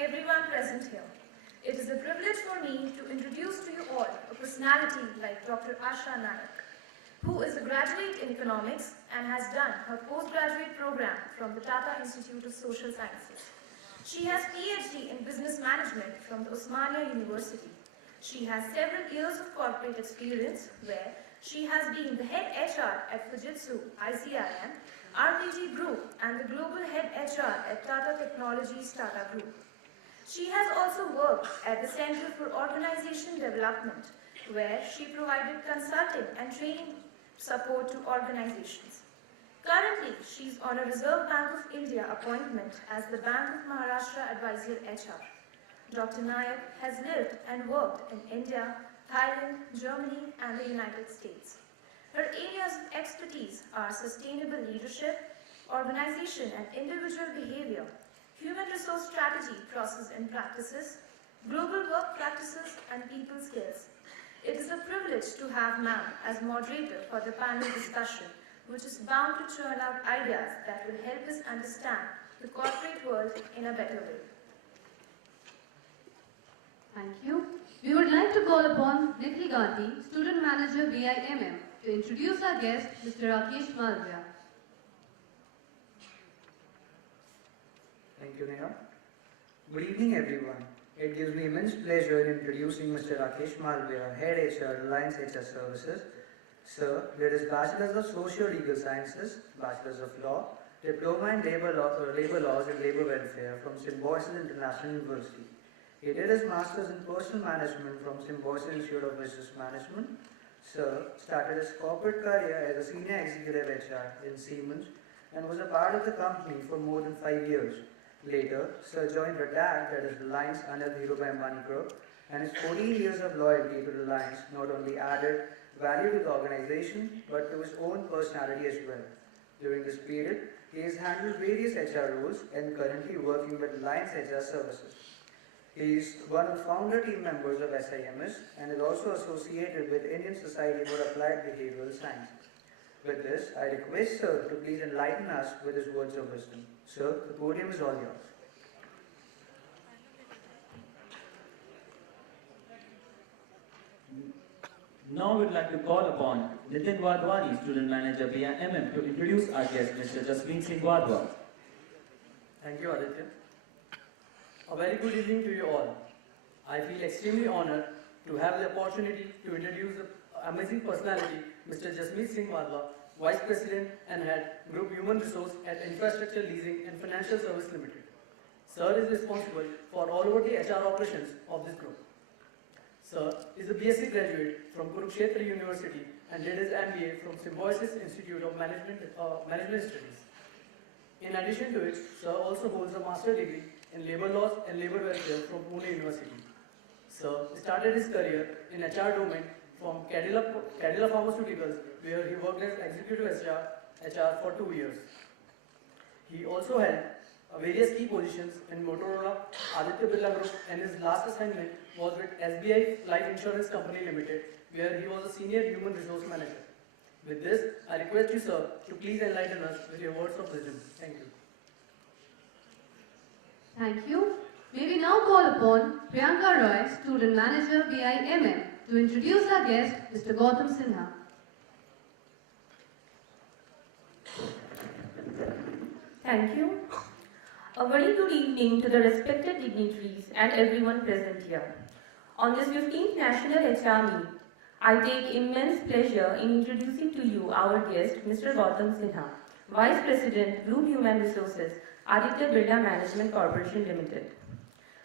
everyone present here. It is a privilege for me to introduce to you all a personality like Dr. Asha Nayak, who is a graduate in economics and has done her postgraduate program from the Tata Institute of Social Sciences. She has PhD in business management from the Osmania University. She has several years of corporate experience where she has been the head HR at Fujitsu, ICIM, RPG Group, and the global head HR at Tata Technologies Tata Group. She has also worked at the Center for Organization Development, where she provided consulting and training support to organizations. Currently, she is on a Reserve Bank of India appointment as the Bank of Maharashtra Advisor HR. Dr. Nayak has lived and worked in India, Thailand, Germany, and the United States. Her areas of expertise are sustainable leadership, organization and individual behavior, human resource strategy, process and practices, global work practices, and people skills. It is a privilege to have ma'am as moderator for the panel discussion, which is bound to churn out ideas that will help us understand the corporate world in a better way. Thank you. We would like to call upon Nikhil Gandhi, Student Manager BIMM, to introduce our guest, Mr. Rakesh Malviya. Thank you, Neha. Good evening, everyone. It gives me immense pleasure in introducing Mr. Rakesh Malviya, Head HR, Reliance HR Services. Sir did his Bachelor's of Socio-Legal Sciences, Bachelor's of Law, Diploma in Labor Laws and Labor Welfare from Symbiosis International University. He did his Master's in Personal Management from Symbiosis Institute of Business Management. Sir started his corporate career as a Senior Executive HR in Siemens and was a part of the company for more than 5 years. Later, Sir joined RADAC, that is Reliance Anil Dhirubhai Ambani Group, and his 14 years of loyalty to Reliance not only added value to the organization, but to his own personality as well. During this period, he has handled various HR roles and currently working with Reliance HR Services. He is one of the founder team members of SIMS and is also associated with Indian Society for Applied Behavioral Sciences. With this, I request Sir to please enlighten us with his words of wisdom. Sir, the podium is all yours. Now we'd like to call upon Nitin Wadhwani, Student Manager BIMM, to introduce our guest, Mr. Jasmeet Singh Wadhwa. Thank you, Aditya. A very good evening to you all. I feel extremely honored to have the opportunity to introduce the amazing personality, Mr. Jasmeet Singh Wadhwa, Vice President and Head, Group Human Resource at Infrastructure Leasing and Financial Service Limited. Sir is responsible for all over the HR operations of this group. Sir is a BSc graduate from Kurukshetra University and did his MBA from Symbiosis Institute of Management Studies. In addition to it, Sir also holds a master's degree in Labor Laws and Labor Welfare from Pune University. Sir started his career in HR domain from Cadila Pharmaceuticals, where he worked as Executive HR for 2 years. He also held various key positions in Motorola, Aditya Birla Group, and his last assignment was with SBI Life Insurance Company Limited, where he was a Senior Human Resource Manager. With this, I request you, sir, to please enlighten us with your words of wisdom. Thank you. Thank you. May we now call upon Priyanka Roy, Student Manager BIMM, to introduce our guest, Mr. Gautam Sinha. Thank you. A very good evening to the respected dignitaries and everyone present here. On this 15th National HR Meet, I take immense pleasure in introducing to you our guest, Mr. Gautam Sinha, Vice President, Group Human Resources, Aditya Birla Management Corporation Limited.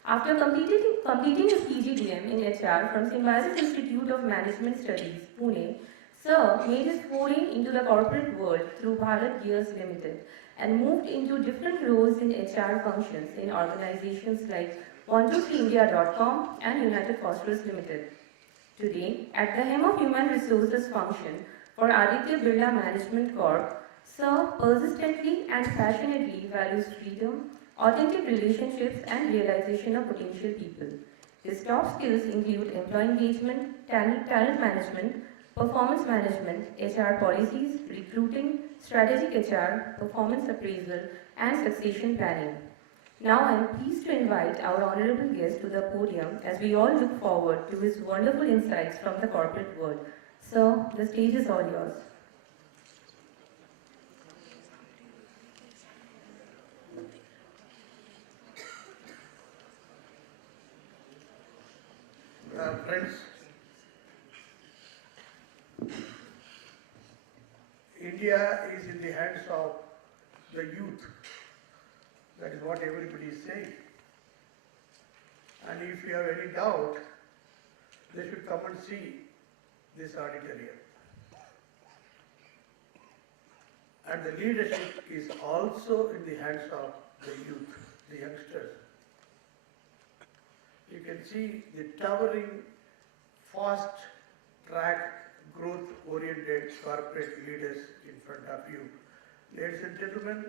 After completing his PGDM in HR from Symbiosis Institute of Management Studies, Pune, Sir made his foray into the corporate world through Bharat Gears Limited and moved into different roles in HR functions in organizations like 123india.com and United Phosphorus Limited. Today, at the helm of Human Resources function for Aditya Birla Management Corp, Sir persistently and passionately values freedom, authentic relationships and realization of potential people. His top skills include employee engagement, talent management, performance management, HR policies, recruiting, strategic HR, performance appraisal, and succession planning. Now I am pleased to invite our honorable guest to the podium as we all look forward to his wonderful insights from the corporate world. Sir, the stage is all yours. Friends, India is in the hands of the youth. That is what everybody is saying. And if you have any doubt, they should come and see this auditorium. And the leadership is also in the hands of the youth, the youngsters. You can see the towering, fast-track, growth-oriented corporate leaders in front of you. Ladies and gentlemen,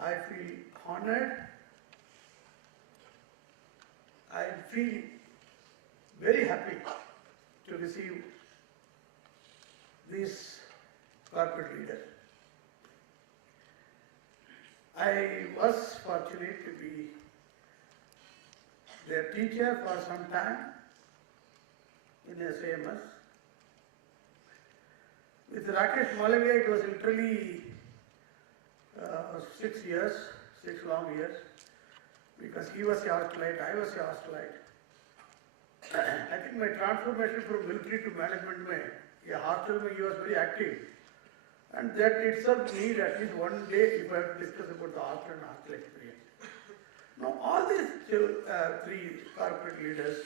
I feel honored. I feel very happy to receive these corporate leaders. I was fortunate to be their teacher for some time in SAMS. With Rakesh Malavia, it was literally 6 years, 6 long years, because he was a hostelite, I was a hostelite. I think my transformation from military to management, a hostel, he was very active. And that itself need at least one day if I have to discuss about the hostel and hostel experience. Now, all these three corporate leaders,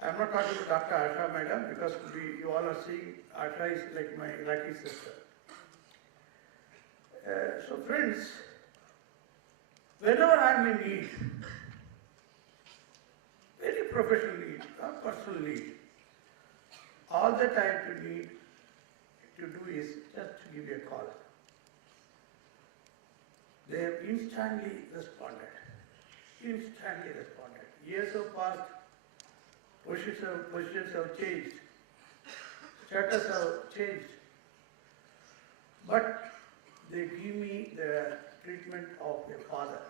I am not talking about Dr. Asha madam, because you all are seeing Asha is like my lucky sister. So friends, whenever I am in need, very professional need or personal need, all that I have to need to do is just to give you a call. They have instantly responded. Instantly responded. Years have passed, positions have changed, status have changed, but they give me the treatment of a father.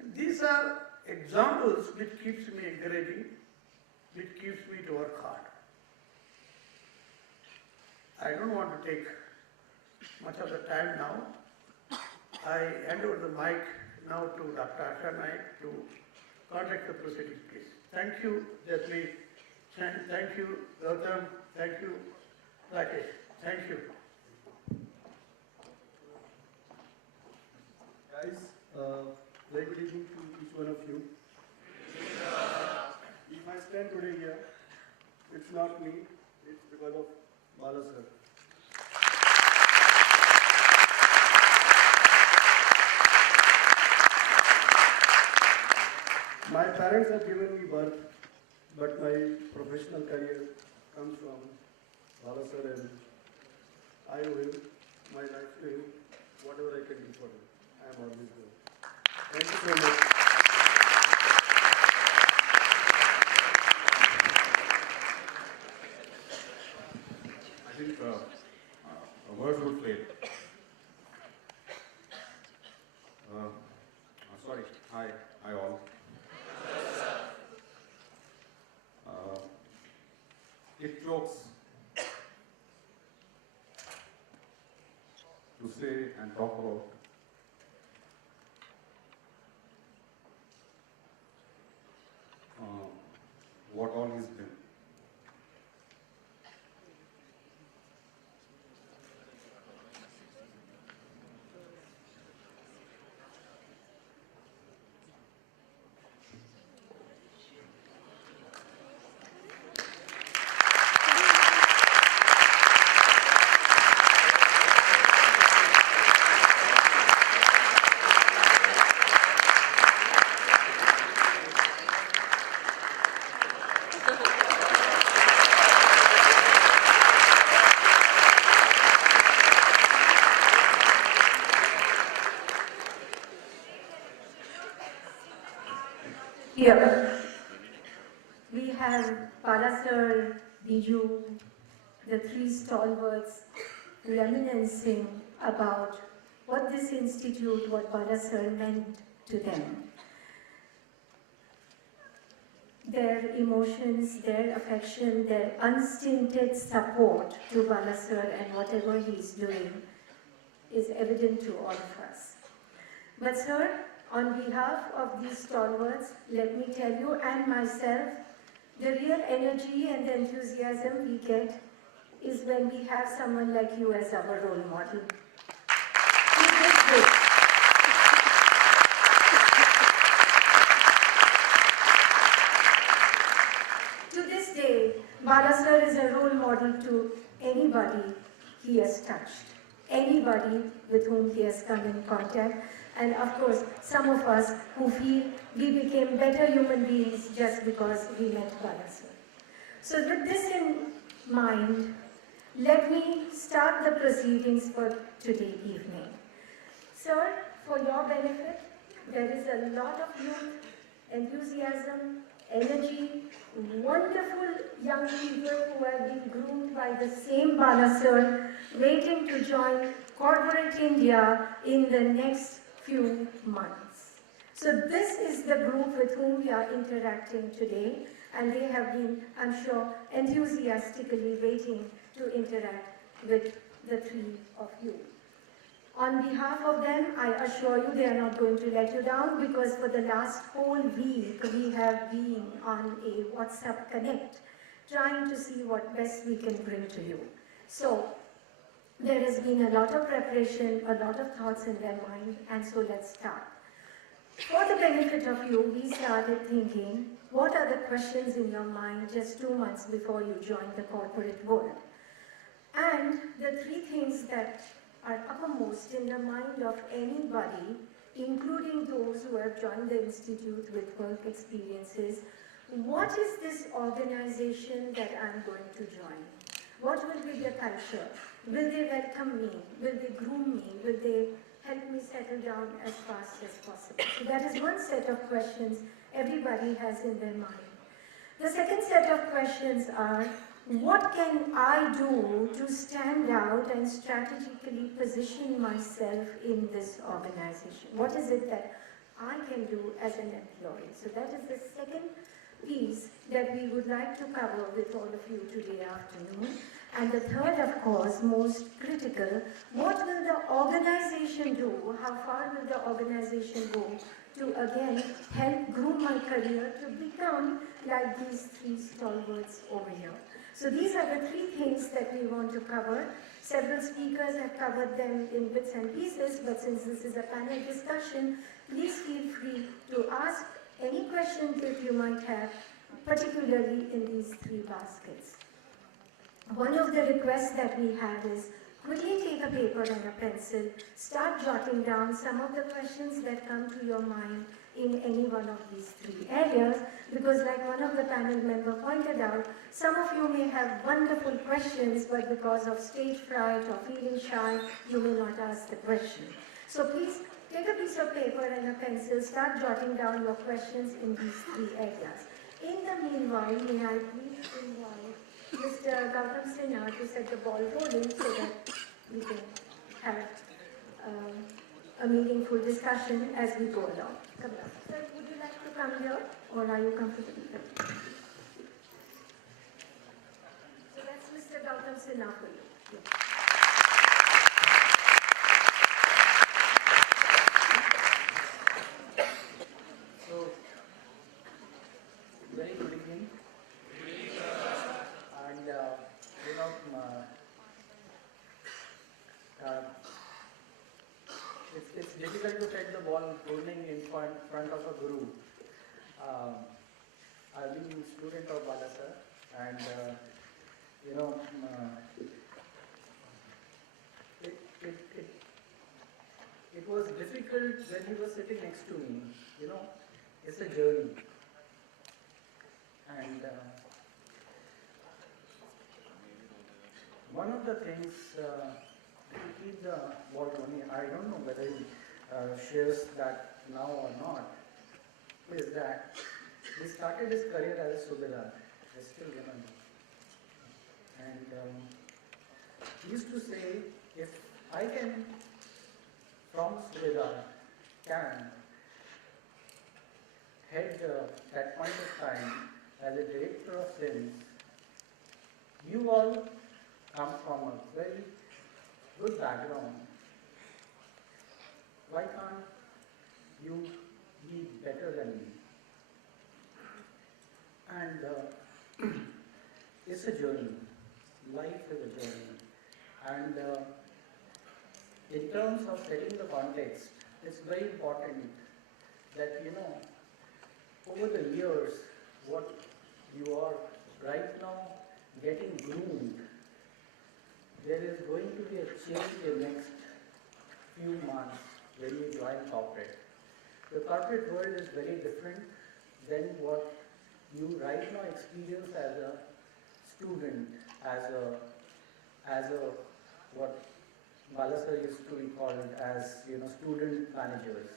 And these are examples which keeps me encouraging, which keeps me to work hard. I don't want to take much of the time now. I hand over the mic now to Dr. Asha Naik to conduct the proceedings, please. Thank you, Jasmeet. Thank you, Gautam. Thank you, Rakesh. Thank you. Guys, very good evening to each one of you. If I stand today here, it's not me, it's because of Bala sir. My parents have given me birth, but my professional career comes from Bala sir, and I owe him my life to him, whatever I can do for him. I am always there. Thank you so much. I think words would fail. Sorry. Hi all. It jokes to say and talk about what all he's been. Here, we have Palasar, Biju, the three stalwarts reminiscing about what this institute, what Bala sir meant to them. Their emotions, their affection, their unstinted support to Bala sir and whatever he's doing is evident to all of us. But sir, on behalf of these stalwarts, let me tell you and myself, the real energy and the enthusiasm we get is when we have someone like you as our role model. To this day, Bala sir is a role model to anybody he has touched, anybody with whom he has come in contact, and of course, some of us who feel we became better human beings just because we met Bala sir. So with this in mind, let me start the proceedings for today evening. Sir, for your benefit, there is a lot of youth, enthusiasm, energy, wonderful young people who have been groomed by the same Bala sir, waiting to join corporate India in the next few months. So this is the group with whom we are interacting today, and they have been, I'm sure, enthusiastically waiting to interact with the three of you. On behalf of them, I assure you they are not going to let you down, because for the last whole week we have been on a WhatsApp Connect trying to see what best we can bring to you. So there has been a lot of preparation, a lot of thoughts in their mind, and so let's start. For the benefit of you, we started thinking, what are the questions in your mind just 2 months before you joined the corporate world? And the three things that are uppermost in the mind of anybody, including those who have joined the institute with work experiences: what is this organization that I'm going to join? What will be the culture? Will they welcome me? Will they groom me? Will they help me settle down as fast as possible? So that is one set of questions everybody has in their mind. The second set of questions are, what can I do to stand out and strategically position myself in this organization? What is it that I can do as an employee? So that is the second piece that we would like to cover with all of you today afternoon. And the third, of course, most critical, what will the organization do? How far will the organization go to, again, help groom my career to become like these three stalwarts over here? So these are the three things that we want to cover. Several speakers have covered them in bits and pieces, but since this is a panel discussion, please feel free to ask any questions that you might have, particularly in these three baskets. One of the requests that we have is, quickly take a paper and a pencil, start jotting down some of the questions that come to your mind in any one of these three areas, because like one of the panel members pointed out, some of you may have wonderful questions, but because of stage fright or feeling shy, you may not ask the question. So please take a piece of paper and a pencil, start jotting down your questions in these three areas. In the meanwhile, may I please invite Mr. Gautam Sinha to set the ball rolling so that we can have a meaningful discussion as we go along. Come on. Sir, would you like to come here, or are you comfortable here? So that's Mr. Gautam Sinha for you. Yeah. So, very good evening. And it's difficult to set the ball rolling in front of a guru. I've been a student of Bala sir, and it was difficult when he was sitting next to me. It's a journey, and one of the things to keep the ball rolling, I don't know whether he shares that now or not, is that he started his career as a subedar. I still remember. And he used to say, if I can from Suvedar can head that point of time as a director of SIMS, you all come from a very good background. Why can't you be better than me? And it's a journey. Life is a journey. And in terms of setting the context, it's very important that, over the years, what you are right now getting groomed, there is going to be a change in the next few months when you join corporate. The corporate world is very different than what you right now experience as a student, as a what Balasar used to be called as student managers,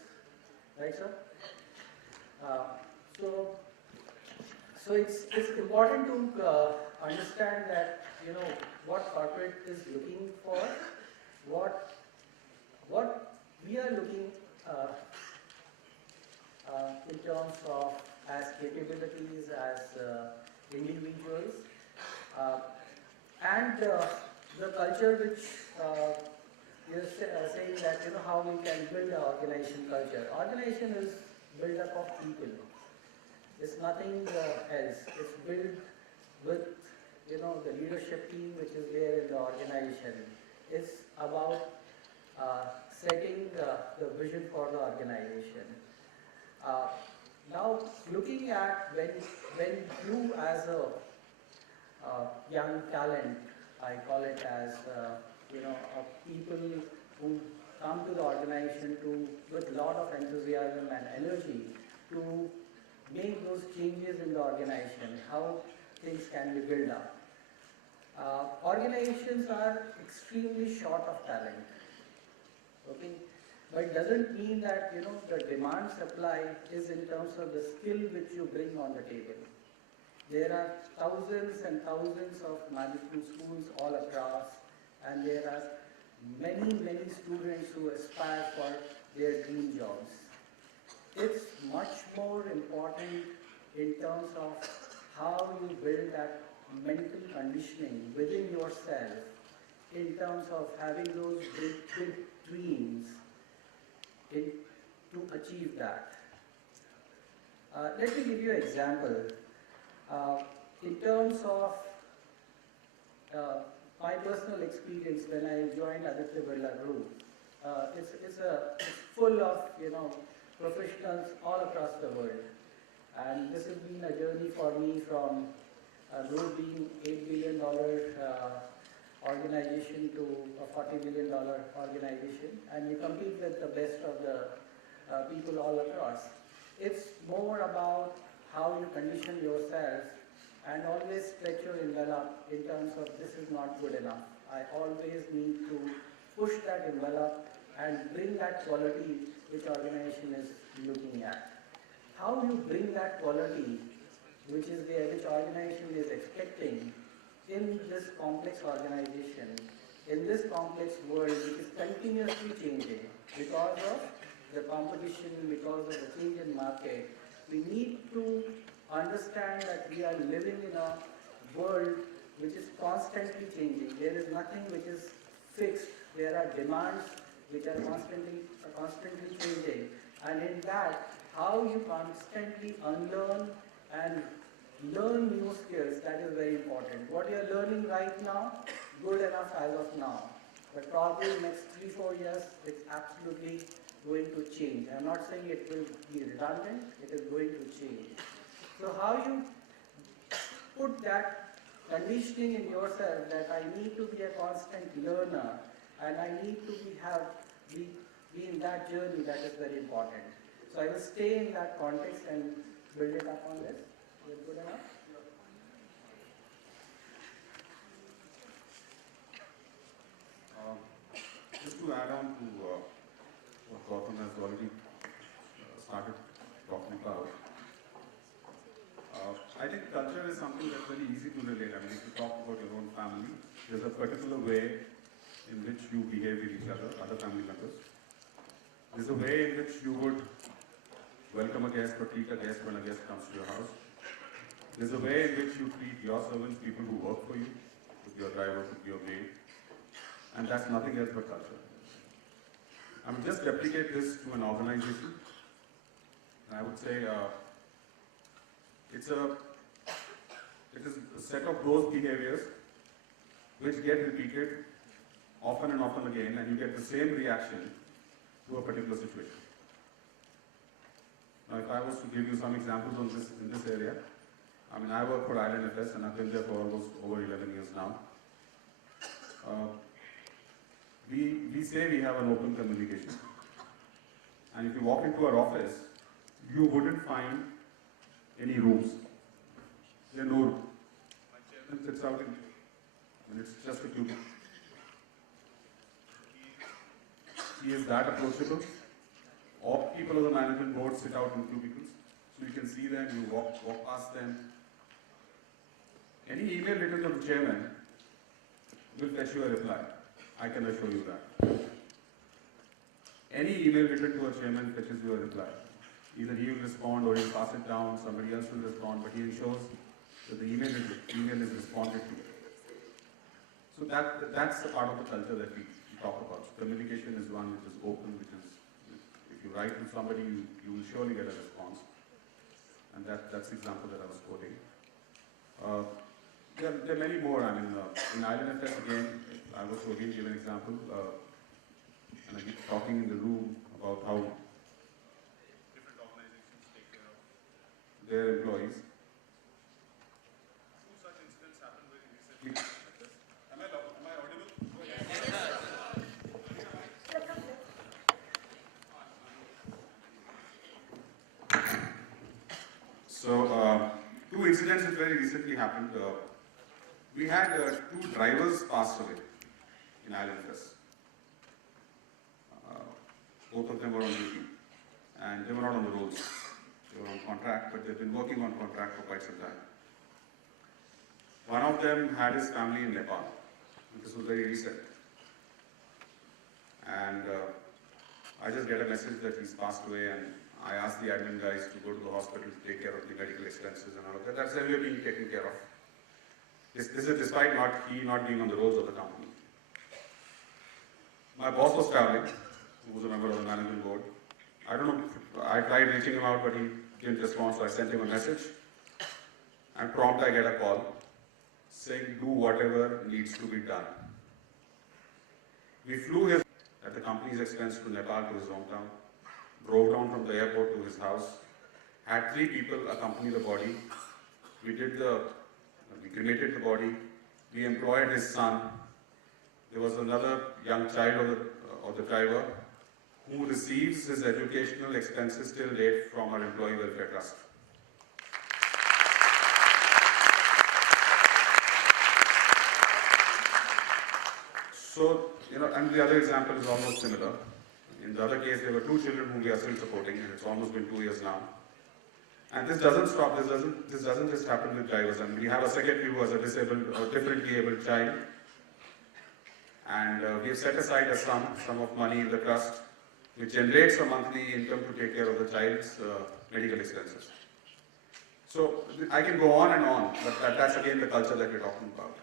right, sir? So it's important to understand that what corporate is looking for, what we are looking in terms of as capabilities, as individuals, and the culture which is saying that how we can build an organization culture. Organization is built up of people. It's nothing else. It's built with the leadership team which is there in the organization. It's about setting the vision for the organization. Now, looking at when you as a young talent, I call it as people who come to the organization with a lot of enthusiasm and energy to make those changes in the organization, how things can be built up. Organizations are extremely short of talent, okay? But it doesn't mean that the demand supply is in terms of the skill which you bring on the table. There are thousands and thousands of management schools all across, and there are many students who aspire for their dream jobs. It's much more important in terms of how you build that mental conditioning within yourself, in terms of having those big dreams to achieve that. Let me give you an example. In terms of my personal experience when I joined Aditya Birla Group, it's full of professionals all across the world, and this has been a journey for me from group being $8 billion organization to a $40 billion organization, and you compete with the best of the people all across. It's more about how you condition yourself and always stretch your envelope in terms of this is not good enough. I always need to push that envelope and bring that quality which organization is looking at. How you bring that quality which organization is expecting in this complex organization, in this complex world which is continuously changing because of the competition, because of the change in market, we need to understand that we are living in a world which is constantly changing. There is nothing which is fixed. There are demands which are constantly changing. And in that, how you constantly unlearn and learn new skills, that is very important. What you are learning right now, good enough as of now. But probably next 3-4 years, it's absolutely going to change. I'm not saying it will be redundant, it is going to change. So how you put that conditioning in yourself that I need to be a constant learner and I need to be in that journey, that is very important. So I will stay in that context and build it up on this. Is it good enough? Just to add on to what Gautam has already started talking about, I think culture is something that's very easy to relate. I mean, if you talk about your own family, there's a particular way in which you behave with each other, other family members. There's a way in which you would welcome a guest or treat a guest when a guest comes to your house. There's a way in which you treat your servants, people who work for you, could be your driver, could be your maid, and that's nothing else but culture. I mean, just replicate this to an organization, and I would say it is a set of those behaviors which get repeated often and often again, and you get the same reaction to a particular situation. Now, if I was to give you some examples on this in this area, I mean, I work for Island FS and I've been there for almost over 11 years now. We say we have an open communication, and if you walk into our office, you wouldn't find any rooms. There are no rooms. My chairman sits out and it's just a cubicle. He is that approachable. All people of the management board sit out in cubicles, so you can see them, you walk past them. Any email written to the chairman will fetch you a reply. I can assure you that. Any email written to a chairman fetches you a reply. Either he will respond or he'll pass it down, somebody else will respond, but he ensures that the email is responded to. So that's the part of the culture that we talk about. Communication is one which is open, which is, if you write to somebody, you will surely get a response. And that's the example that I was quoting. There are many more. I mean, in Island FS again, I was to again give an example, and I keep talking in the room about how different organizations take care of their employees. Two such incidents happened very recently. Am I audible? So, two incidents that very recently happened. We had two drivers passed away in Island FS. Both of them were on duty, and they were not on the roads. They were on contract, but they've been working on contract for quite some time. One of them had his family in Nepal. This was very recent. And I just get a message that he's passed away, and I asked the admin guys to go to the hospital to take care of the medical expenses and all of that. That's everything being taken care of. This is despite he not being on the roads of the company. My boss was traveling, who was a member of the management board. I don't know, I tried reaching him out, but he didn't respond, so I sent him a message. And prompt I get a call saying, do whatever needs to be done. We flew him at the company's expense to Nepal, to his hometown, drove down from the airport to his house, had 3 people accompany the body. We cremated the body, we employed his son. There was another young child of the driver who receives his educational expenses till date from our employee welfare trust. So, and the other example is almost similar. In the other case, there were 2 children whom we are still supporting, and it's almost been 2 years now. And this doesn't stop, this doesn't just happen with drivers. I mean, we have a secretary who has a differently abled child. And we have set aside a sum of money in the trust, which generates a monthly income to take care of the child's medical expenses. So I can go on and on, but that's again the culture that we're talking about,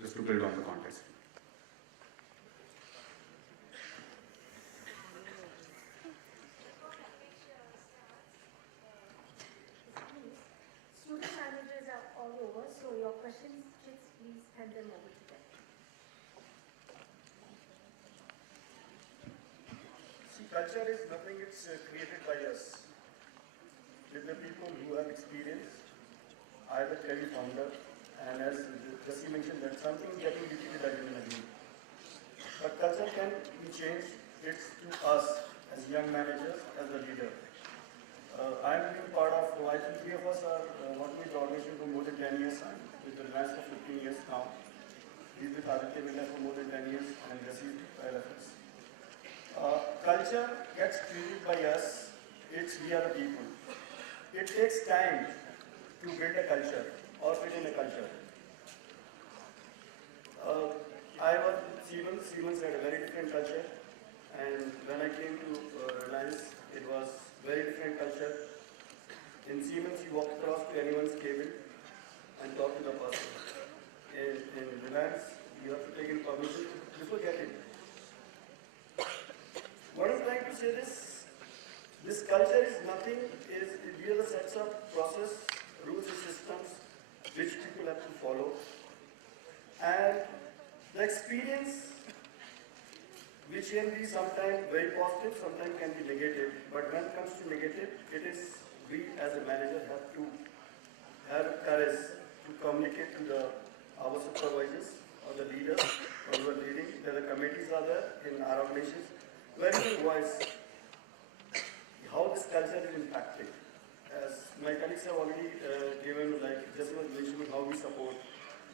just to build on the context. Student managers are all over, so your questions, please hand them over to them. See, culture is nothing, it's created by us. With the people who have experience, I am the Kelly founder, and as Jesse mentioned, that something is getting repeated again and again. But culture can be changed, it's to us as young managers, as a leader. I am being part of, I think 3 of us are working with the organization for more than 10 years, and with the last for 15 years now. He's with Aditya Birla for more than 10 years, and Jesse with ILFS. Culture gets created by us, we are the people. It takes time to build a culture or fit in a culture. I was with Siemens had a very different culture. And when I came to Reliance, it was very different culture. In Siemens, you walk across to anyone's cabin and talk to the person. In Reliance, you have to take in permission before getting. What I'm trying to say is, this culture is nothing, we are the sets of process, rules and systems which people have to follow. And the experience, which can be sometimes very positive, sometimes can be negative. But when it comes to negative, it is we as a manager have to have courage to communicate to our supervisors or the leaders who are leading. The committees are there in our organizations. Very good voice how this culture is impacting. As my colleagues have already given, like just was mentioning how we support.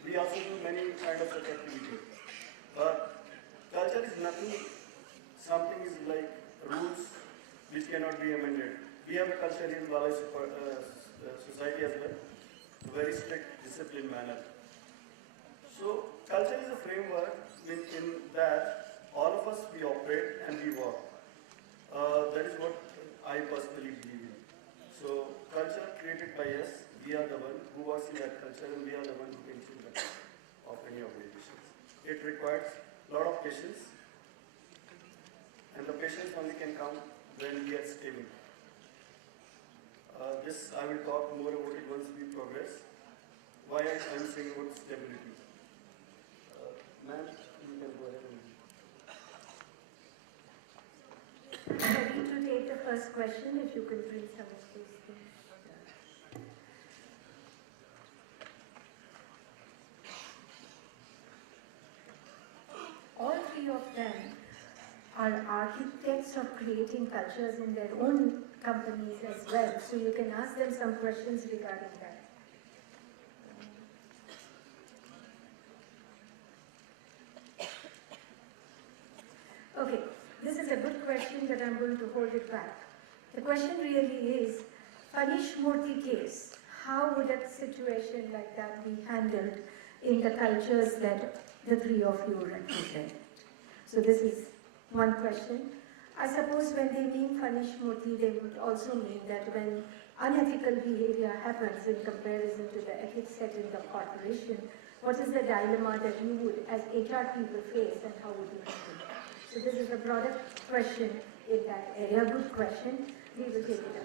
We also do many kind of such activity. But culture is nothing, something is like rules which cannot be amended. We have a culture in Bala society as well, very strict, disciplined manner. So culture is a framework in that all of us we operate and we work. That is what I personally believe in. So culture created by us, we are the one who works in that culture and we are the one who can choose that of any organizations. It requires a lot of patience, and the patience only can come when we are stable. This I will talk more about it once we progress. Why I am saying about stability. Ma'am, you can go ahead. Ready to take the first question, if you could bring some of those things. All three of them are architects of creating cultures in their own companies as well. So you can ask them some questions regarding that. Okay, this is a good question, but I'm going to hold it back. The question really is, Panish Murthy case, how would a situation like that be handled in the cultures that the three of you represent? So this is one question. I suppose when they mean Panish Murthy, they would also mean that when unethical behavior happens in comparison to the ethics set in the corporation, what is the dilemma that you would, as HR people, face, and how would you handle it? So this is a broader question in that area. Good question. We will take it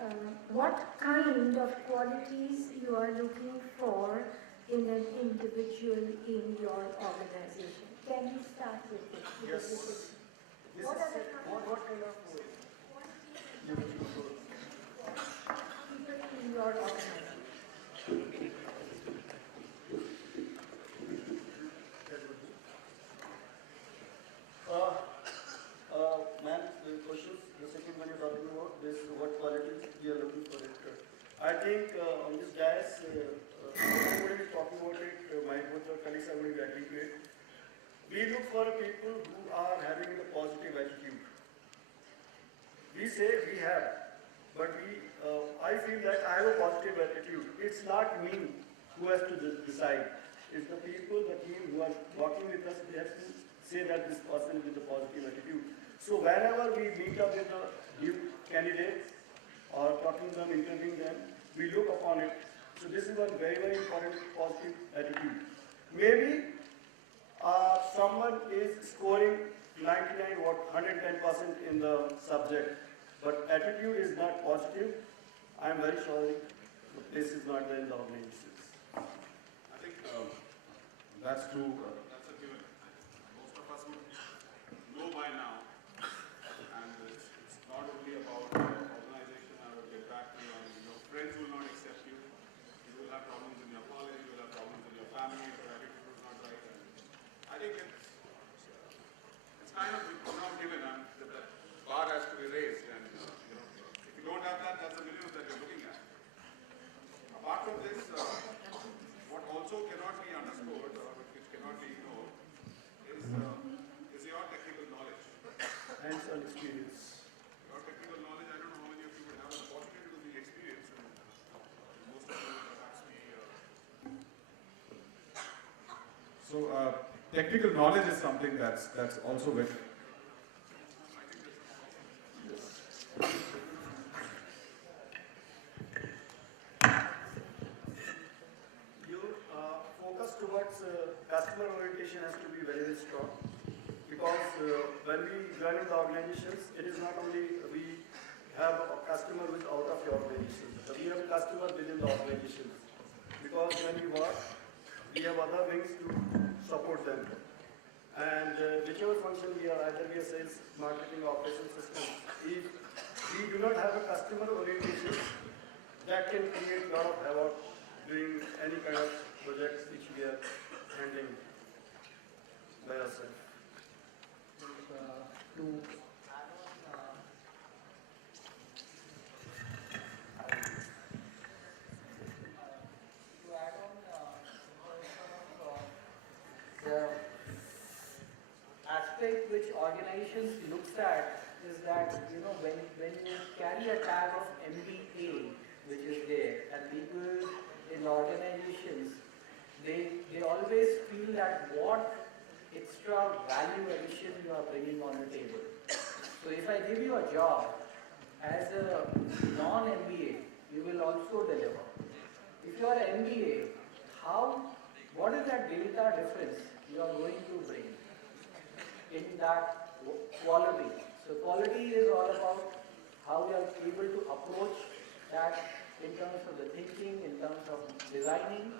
up. What kind of qualities you are looking for in an individual in your organization? Can you start with this? Yes. What are the What kind of you looking for? people in your organization? Ma'am, the questions, the second one you're talking about, this what qualities we are looking for it. I think on this dais, everybody is talking about it, my both the colleagues are going to agree to it. We look for people who are having a positive attitude. We say we have, but I feel that I have a positive attitude. It's not me who has to decide. It's the people, the team who are working with us, they have to say that this person with a positive attitude. So whenever we meet up with the new candidates or talking to them, interviewing them, we look upon it. So this is one very, very important positive attitude. Maybe someone is scoring 99 or 110% in the subject, but attitude is not positive. I am very sorry, the place is not there in the organizations. I think that's true. That's a given. Most of us would know by now. And it's not only about organization. I would get back to your friends will not accept you. You will have problems in your college. You will have problems in your family. Your attitude is not right. And I think it's kind of given. The bar has to be raised. And if you don't have that, that's the millions that you're looking at. Apart from this, what also cannot be underscored or which cannot be ignored is your technical knowledge. Hands-on experience. Your technical knowledge, I don't know how many of you would have an opportunity to be experienced, and most of you would perhaps be. So technical knowledge is something that's also very expectation has to be very, very strong. Because when we join in the organizations, it is not only we have a customer with out of your organization, but we have a customer within the organization. Because when we work, we have other wings to support them. And whichever function we are, either we are sales, marketing, operations system, if we do not have a customer orientation, that can create a lot of havoc doing any kind of projects which we are handling by ourselves. The aspect which organizations looks at is that, when you carry a tag of MBA, which is there, and people in organizations, they always feel that what extra value addition you are bringing on the table. So if I give you a job as a non-MBA, you will also deliver. If you are an MBA, what is that delta difference you are going to bring in that quality? So quality is all about how you are able to approach that in terms of the thinking, in terms of designing,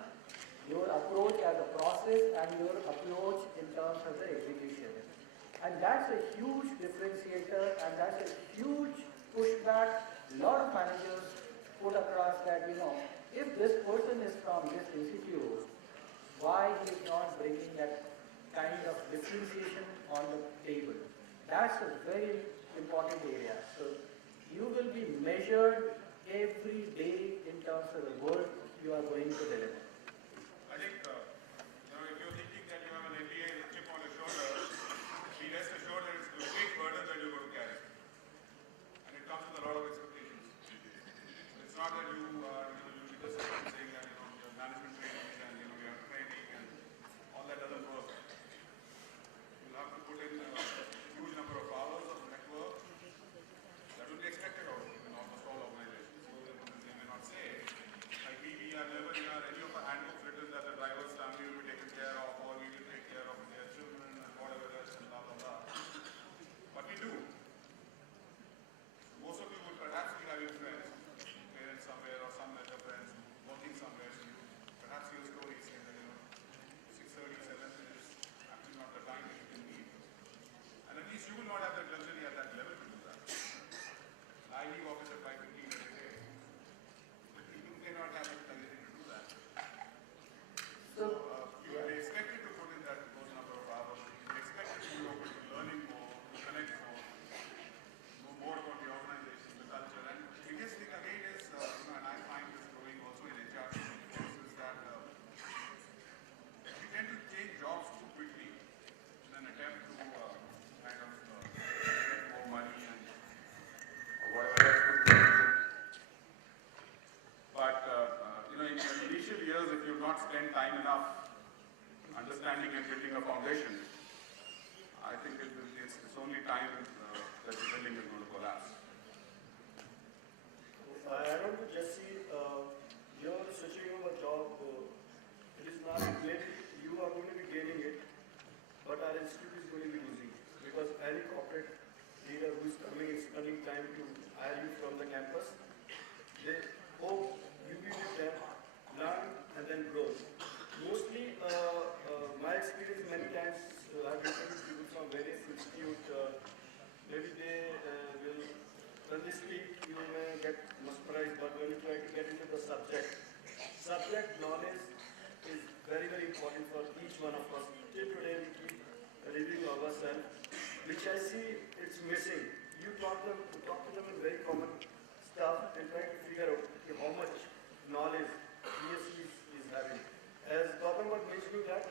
your approach as a process, and your approach in terms of the execution. And that's a huge differentiator, and that's a huge pushback a lot of managers put across that, if this person is from this institute, why he is not bringing that kind of differentiation on the table. That's a very important area. So you will be measured every day in terms of the work you are going to deliver. I think, if you're thinking that you have an MBA with a chip on your shoulder, be rest assured that it's a big burden that you're going to carry. And it comes with a lot of expectations. It's not that you are, you just saying that, your management training and, your training and all that other work. You'll have to put in a huge number of hours of network that will be expected of you in almost all organizations. So they may not say, like we are never in any of our handbooks written that the driver's family will be taken care of, or we will take care of their children and whatever else and blah blah blah. But we do. Most of you would perhaps be having friends, parents somewhere or some other friends working somewhere. So you perhaps hear stories saying that 6:30, 7 is actually not the time that you can meet. And at least you will not have that luxury at that level to do that. I leave office at 5:15 every day. You may not have the ability to do that. So you will be expected to put in those number of hours. You will be expected to be open to learning more, to connect more, know more about the organization, the culture. And the biggest thing again is, and I find this growing also in HR, is that we tend to change jobs too quickly in an attempt to kind of get more money and whatever else we do. But in the initial years, if you've not spent time enough understanding and building a foundation, I think it's only time that the building is going to collapse. I don't know, Jesse, you're switching over job. It is not, maybe you are going to be gaining it, but our institute is going to be losing. Because any corporate leader who is coming and spending time to hire you from the campus, they hope you be with them, learn and then grow. Mostly, my experience many times, I've interviewed people from various institutes, maybe they will, when they speak, you may get mesmerized, but when you try to get into the subject knowledge is very, very important for each one of us. Till today, we keep reviewing ourselves, which I see it's missing. You talk to them in very common stuff and try to figure out how much knowledge he or she is having. As Gautam was mentioning that,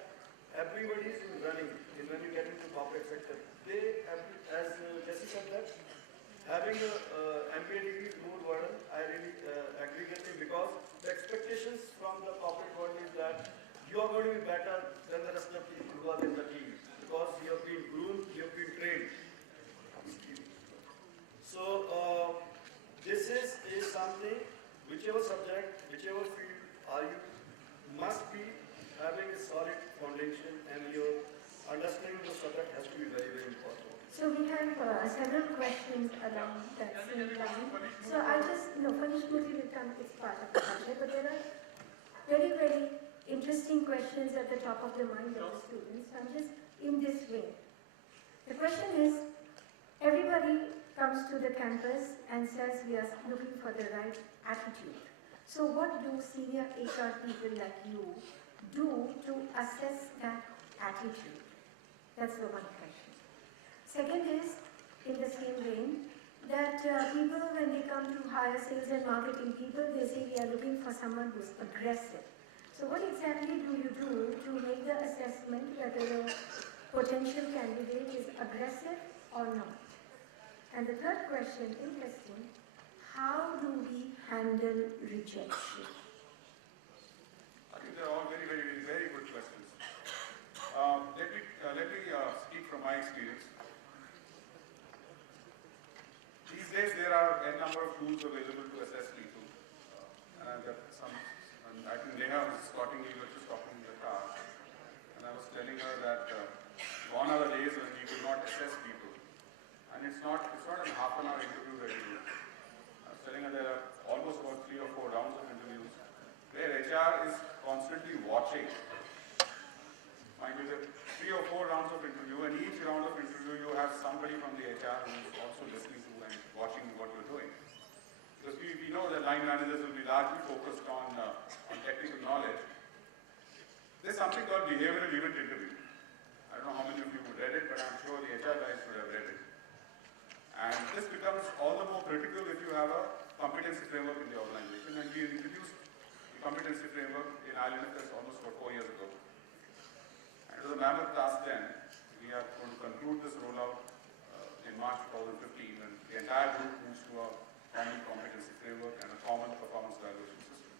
everybody is running when you get into corporate sector. As Jesse said that, having an MBA degree is more burden. I really agree with him because the expectations from the corporate world is that you are going to be better than the rest of the people who are in the team because you have been groomed, you have been trained. So this is something, whichever subject, whichever field are you, must be having a solid foundation and your several questions along that same line. So I just, Fanish Murthy will come, it's part of the subject, but there are very, very interesting questions at the top of the mind of the students. I'm just in this way. The question is, everybody comes to the campus and says we are looking for the right attitude. So what do senior HR people like you do to assess that attitude? That's the one question. Second is, in the same vein, that people, when they come to hire sales and marketing people, they say we are looking for someone who's aggressive. So what exactly do you do to make the assessment whether a potential candidate is aggressive or not? And the third question, interesting, how do we handle rejection? I think they're all very, very, very good questions. Let me speak from my experience. These days, there are a number of tools available to assess people. And I've got some, and I think Neha was talking to me, was just talking in the car. And I was telling her that gone are the days when we could not assess people. And it's not a half an hour interview that you do. I was telling her there are almost about 3 or 4 rounds of interviews where HR is constantly watching. Mind you, there are 3 or 4 rounds of interview, and each round of interview you have somebody from the HR who is also listening to and watching what you're doing. Because we know that line managers will be largely focused on technical knowledge. There's something called behavioral event interview. I don't know how many of you would read it, but I'm sure the HR guys would have read it. And this becomes all the more critical if you have a competency framework in the organization. And we introduced the competency framework in ILNFS almost 4 years ago. And it was a mammoth task then. We are going to conclude this rollout in March 2015, and the entire group moves to a common competency framework and a common performance evaluation system.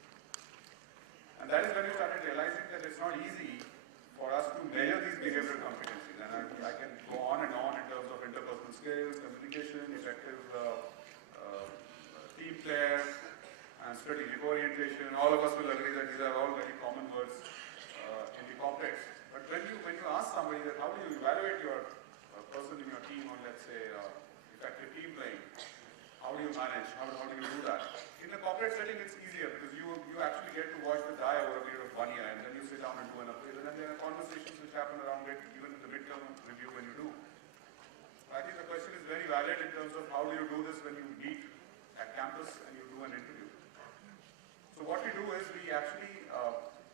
And that is when we started realizing that it's not easy for us to measure these behavioral competencies. And I can go on and on in terms of interpersonal skills, communication, effective team player, and strategic orientation. All of us will agree that these are all very common words in the corporates. But when you ask somebody that how do you evaluate your person in your team on, let's say, effective team playing, how do you manage? How do you do that? In a corporate setting, it's easier because you actually get to watch the die over a period of 1 year, and then you sit down and do an appraisal, and there are conversations which happen around it, even in the midterm review when you do. I think the question is very valid in terms of how do you do this when you meet at campus and you do an interview. So what we do is we actually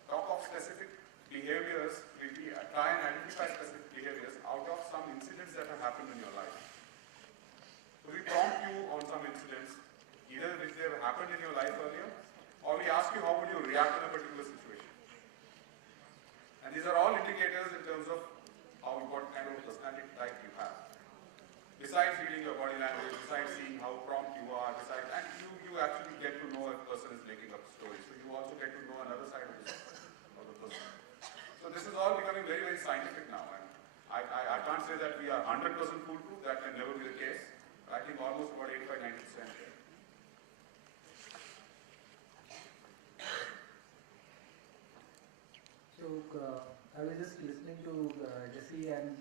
talk of specific behaviors, we try and identify specific behaviors out of some incidents that have happened in your life. So we prompt you on some incidents, either which they have happened in your life earlier, or we ask you how would you react in a particular situation. And these are all indicators in terms of what kind of personality type you have. Besides reading your body language, besides seeing how prompt you are, and you actually get to know if a person is making up a story. So you also get to know another side of the person. So this is all becoming very, very scientific now. And I can't say that we are 100% foolproof, that can never be the case. I think almost about 85–90%. So I was just listening to Jesse, and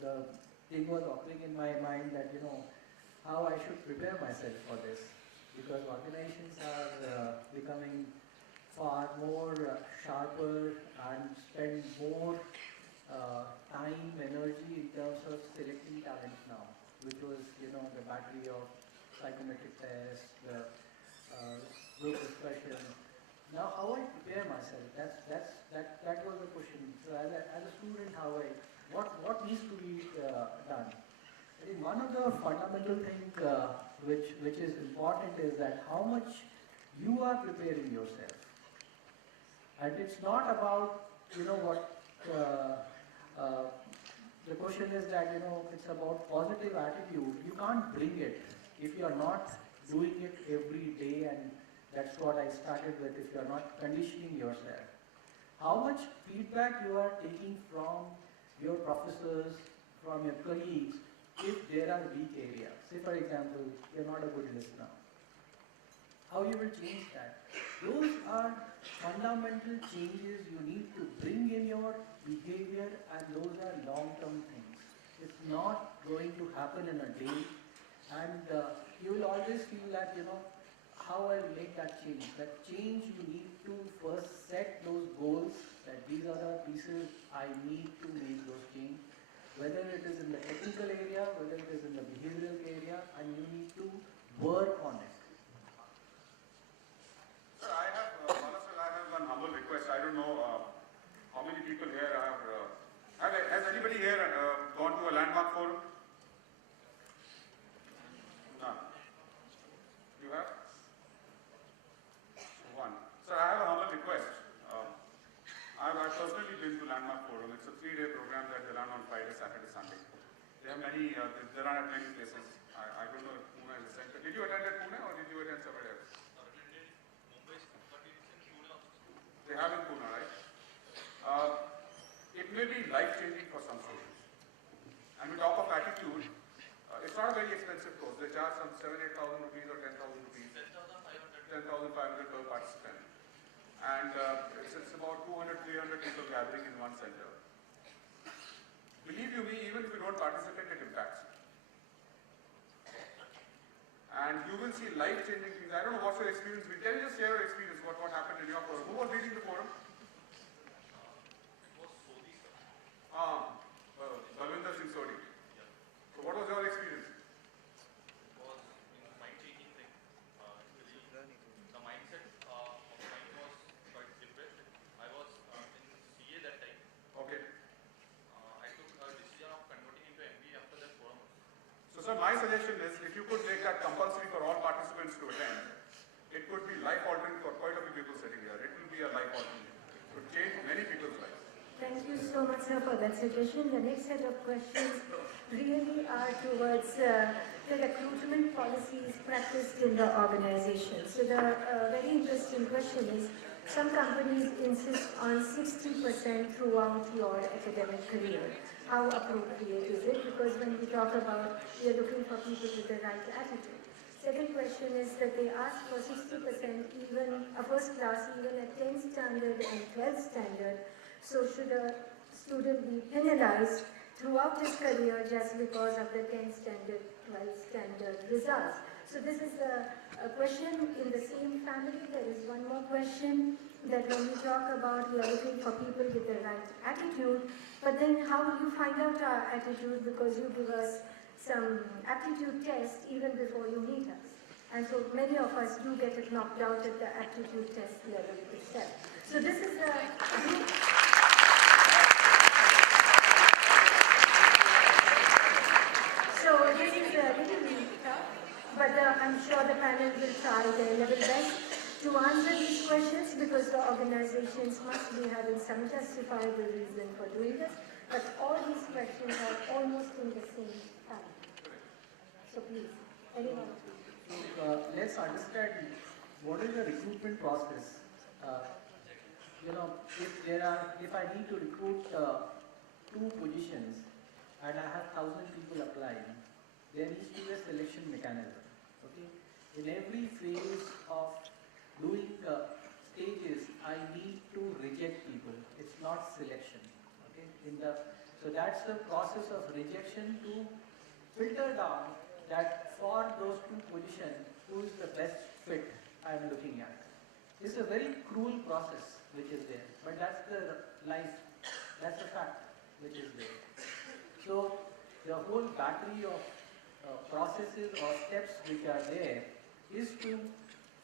the thing was occurring in my mind that how I should prepare myself for this, because organizations are becoming far more sharper and spend more time, energy in terms of selecting talent now, which was the battery of psychometric tests, the group discussion. Now, how I prepare myself? That was the question. So, as a student, what needs to be done? I think one of the fundamental things which is important is that how much you are preparing yourself. And it's not about the question is that it's about positive attitude. You can't bring it if you are not doing it every day, and that's what I started with. If you are not conditioning yourself, how much feedback you are taking from your professors, from your colleagues, if there are weak areas. Say for example, you're not a good listener. How you will change that? Those are fundamental changes you need to bring in your behavior, and those are long-term things. It's not going to happen in a day, and you will always feel that, how I'll make that change. That change, you need to first set those goals, that these are the pieces I need to make those change. Whether it is in the technical area, whether it is in the behavioral area, and you need to work on it. Sir, Bala sir, I have one humble request. I don't know how many people here has anybody here gone to a landmark forum? None. You have? One. Sir, I have a humble request. I've personally been to Landmark Forum. It's a 3-day program that they run on Friday, Saturday, Sunday. They have many, they run at many places. I don't know if Pune is the center. Did you attend at Pune or did you attend somewhere else? They have in Pune, right? It may be life-changing for some students. And we talk of attitude. It's not a very expensive course. They charge some 7,000-8,000 rupees or 10,000 rupees. 10,500 per participant. And it's about 200-300 people gathering in one center. Believe you me, even if you don't participate, it impacts you. And you will see life-changing things. I don't know what's your experience. Can you just share your experience, what happened in your forum? Who was leading the forum? It was Sodhi, sir. Balwinder Singh Sodhi. Yeah. So what was your experience? It was a mind-changing thing. Actually, the mindset of mine was quite different. I was in CA that time. Okay. I took a decision of converting into MBA after that forum. So sir, my suggestion is, if you could make that compulsory for all participants to attend, it could be life-altering for quite a few people sitting here. It will be a life-altering. It could change many people's lives. Thank you so much, sir, for that suggestion. The next set of questions really are towards the recruitment policies practiced in the organization. So the very interesting question is, some companies insist on 60% throughout your academic career. How appropriate is it? Because when we talk about, we are looking for people with the right attitude. Second question is that they ask for 60% even, a first class, even at 10th standard and 12th standard. So should a student be penalized throughout his career just because of the 10th standard, 12th standard results? So this is a question in the same family. There is one more question that when we talk about, we are looking for people with the right attitude, but then how will you find out our attitude, because you give us some aptitude test even before you meet us. And so many of us do get it knocked out at the aptitude test level itself. So this is a group. So this is a little tough, but I'm sure the panel will try their level best to answer these questions, because the organizations must be having some justifiable reason for doing this. But all these questions are almost in the same time. So please, anyone. So let's understand what is the recruitment process. If I need to recruit 2 positions and I have 1,000 people applying, there needs to be a selection mechanism. Okay, in every phase of doing stages, I need to reject people. It's not selection. Okay, so that's the process of rejection to filter down that for those 2 positions, who is the best fit I am looking at. It's a very cruel process which is there, but that's the life, that's the fact which is there. So the whole battery of processes or steps which are there is to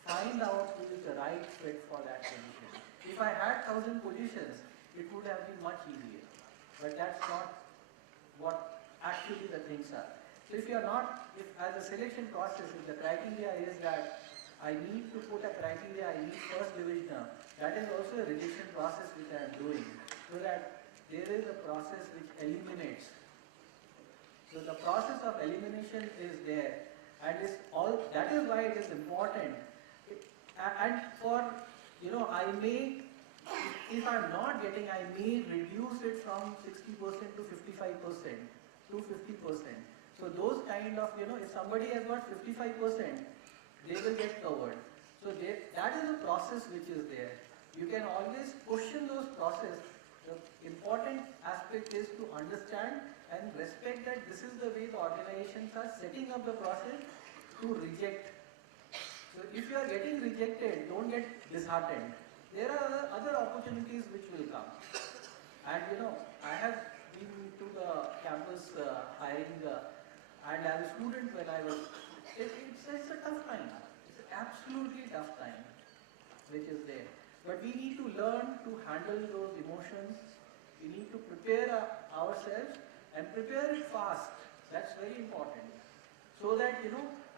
find out who is the right fit for that position. If I had 1,000 positions, it would have been much easier, but that's not what actually the things are. So if as a selection process, if the criteria is that I need to put a criteria, I need first division, that is also a rejection process which I am doing, so that there is a process which eliminates. So the process of elimination is there, and that is why it is important. And for, I may, if I am not getting, I may reduce it from 60% to 55%, to 50%. So those kind of, if somebody has got 55%, they will get covered. So that is a process which is there. You can always question those process The important aspect is to understand and respect that this is the way the organizations are setting up the process to reject. So if you are getting rejected, don't get disheartened. There are other opportunities which will come. And I have been to the campus hiring and as a student when I was, it's a tough time. It's an absolutely tough time which is there. But we need to learn to handle those emotions. We need to prepare ourselves and prepare it fast. That's very important. So that,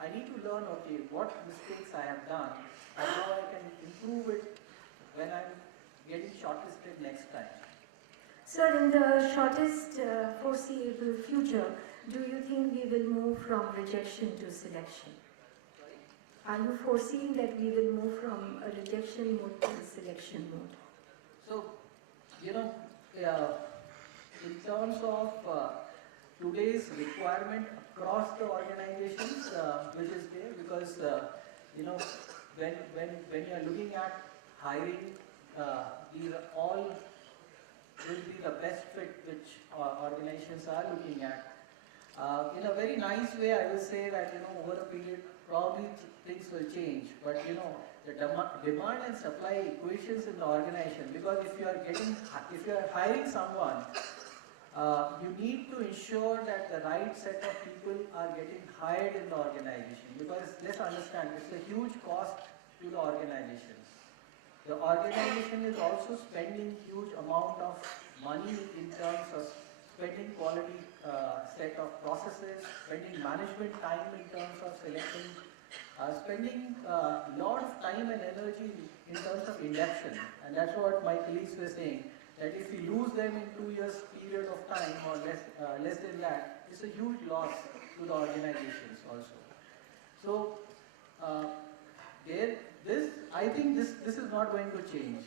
I need to learn, okay, what mistakes I have done and how I can improve it when I'm getting shortlisted next time. Sir, in the shortest foreseeable future, do you think we will move from rejection to selection? Are you foreseeing that we will move from a rejection mode to a selection mode? So, in terms of today's requirement across the organizations, which is there, because when you are looking at hiring, these are all will be the best fit which organizations are looking at. In a very nice way, I will say that over a period, probably things will change. But the demand and supply equations in the organization, because if you are hiring someone, you need to ensure that the right set of people are getting hired in the organization. Because let's understand, it's a huge cost to the organizations. The organization is also spending huge amount of money in terms of spending quality set of processes, spending management time in terms of selection, spending a lot of time and energy in terms of induction. And that's what my colleagues were saying, that if we lose them in 2 years period of time or less than that, it's a huge loss to the organizations also. So, I think this is not going to change.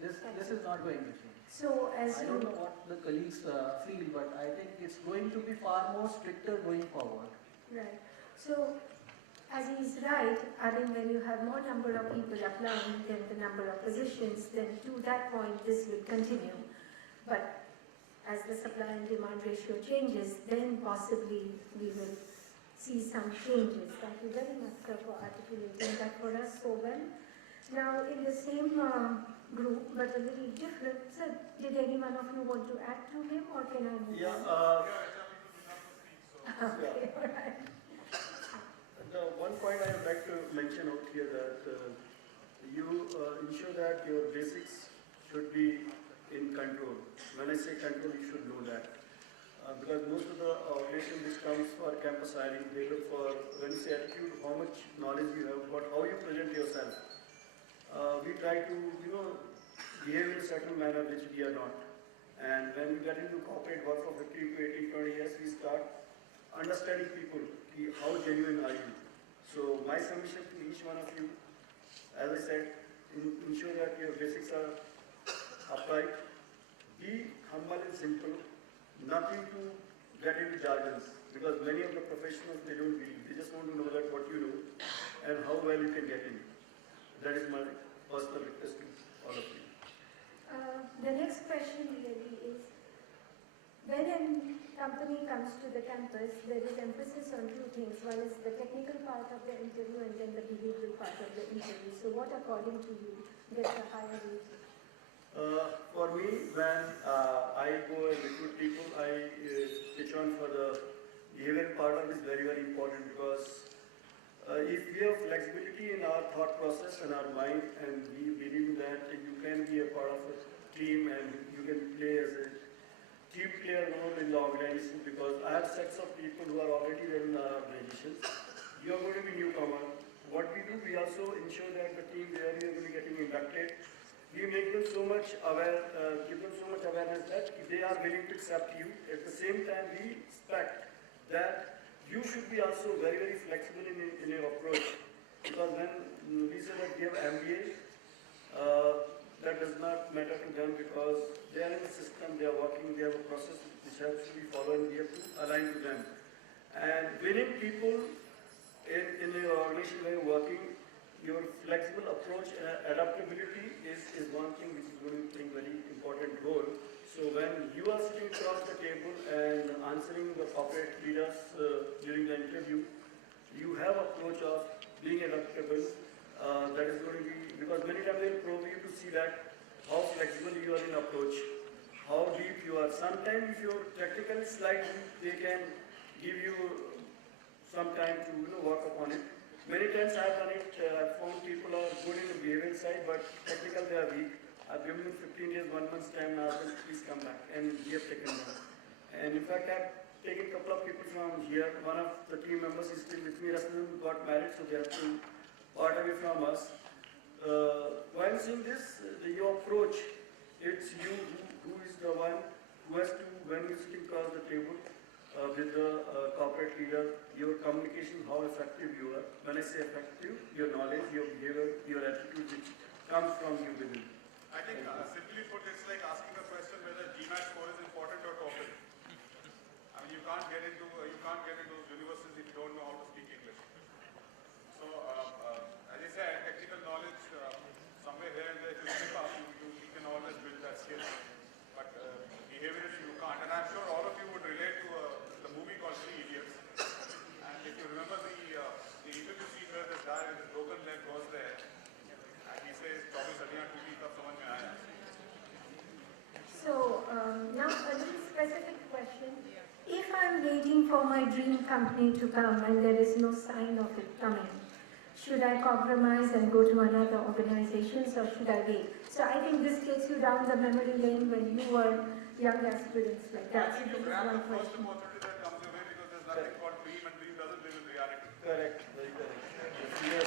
This is not going to change. So, I don't know what the colleagues feel, but I think it's going to be far more stricter going forward. Right. So, as he's right, I mean, when you have more number of people applying than the number of positions, then to that point, this will continue. But as the supply and demand ratio changes, then possibly we will see some changes. Thank you very much, sir, for articulating that for us so well. Now, in the same group, but a little different, sir, did any one of you want to add to him, or can I move on? Okay, all right. The one point I would like to mention out here that you ensure that your basics should be in control. When I say control, you should know that. Because most of the organization which comes for campus hiring, they look for, when you say attitude, how much knowledge you have, but how you present yourself. We try to, behave in a certain manner which we are not. And when we get into corporate work for 15 to 18, 20 years, we start understanding people, how genuine are you. So my submission to each one of you, as I said, ensure that your basics are upright, be humble and simple, nothing to get into jargons, because many of the professionals, they don't believe, they just want to know that what you know and how well you can get in. That is my personal request to all of you. The next question really is, when a company comes to the campus, there is emphasis on two things. One is the technical part of the interview and then the behavioral part of the interview. So what, according to you, gets a higher rating? For me, when I go and recruit people, I pitch on for the behavioral part of it is very, very important, because if we have flexibility in our thought process and our mind, and we believe that you can be a part of a team and you can play as a team player role in the organization, because I have sets of people who are already there in our organizations. You are going to be newcomer. What we do, we also ensure that the team where you are going to be getting inducted, we make them so much aware, give them so much awareness that they are willing to accept you. At the same time, we expect that you should be also very, very flexible in your approach. Because when we say that we have MBA, that does not matter to them, because they are in the system, they are working, they have a process which has to be followed, and we have to align to them. And winning people in your organization where you're working, your flexible approach and adaptability is one thing which is going to play a very important role. So when you are sitting across the table and answering the corporate leaders during the interview, you have approach of being adaptable. That is going to be, because many times they will probe you to see that how flexible you are in approach, how deep you are. Sometimes if your technical slide, they can give you some time to work upon it. Many times I have done it, I've found people are good in the behavioral side, but technical they are weak. I've given them 15 days, 1 month's time, now please come back, and we have taken them. And in fact, I've taken a couple of people from here. One of the team members is still with me, rest of them got married, so they have to part away from us. While seeing this, your approach, it's you who is the one who has to, when you sitting across the table with the corporate leader, your communication, how effective you are. When I say effective, your knowledge, your behavior, your attitude, which comes from you within. I think, simply put, it's like asking the question whether GMAT score is important or TOEFL. I mean, you can't get into those universities if you don't know how to speak English. So, as I said, technical knowledge, somewhere here and there, if you pick up, you can always build that skill. But behaviorally, you can't. And I'm sure all of you would relate to the movie called Three Idiots. And if you remember the interview scene where this guy with his broken leg goes there, and he says, "Chaubis hadiyan tooti tab samajh mein aaya." So, now a little specific question. If I'm waiting for my dream company to come and there is no sign of it coming, should I compromise and go to another organization, or should I wait? So I think this takes you down the memory lane when you were young aspirants like that. I think you grab the first opportunity that comes your way, because there's nothing called dream, and dream doesn't live in reality. Correct, very correct. Yes.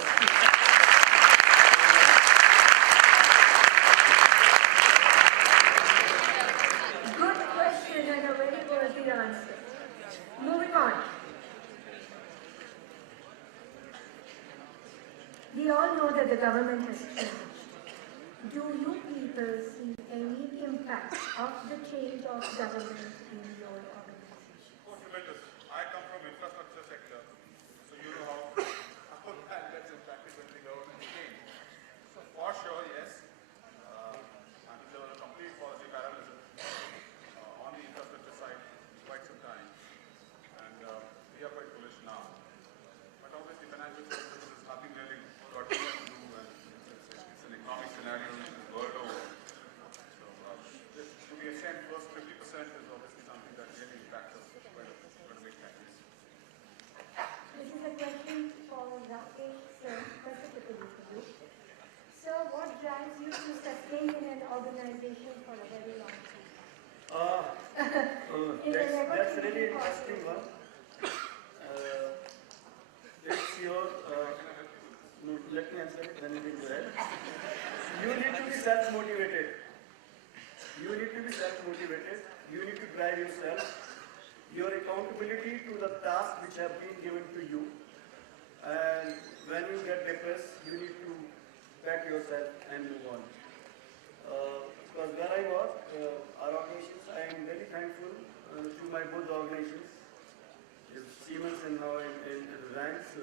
Good question and a very worthy answer. Moving on. We all know that the government has changed. Do you people see any impact of the change of government in your organization? Oh, tremendous. I come from infrastructure sector, so you know how that gets impacted when the government change. So for sure, yes. I mean, there was a complete policy parallelism on the infrastructure side for quite some time, and we are quite bullish now. But obviously, financial services is nothing really got to do, and it's an economic scenario which is world over. So to be extent, first 50% is obviously something that really impacts us quite a big time. This is a question for Rakesh, sir, specifically for you. So what drives you to sustain in an organization for a very long time? That's really interesting one. It's your, no, let me answer it, then you will go ahead. You need to be self-motivated. You need to be self-motivated. You need to drive yourself. Your accountability to the tasks which have been given to you. And when you get depressed, you need to pat yourself and move on. Because where I work, our organizations, I am very thankful to my both organizations, Siemens and now in ranks.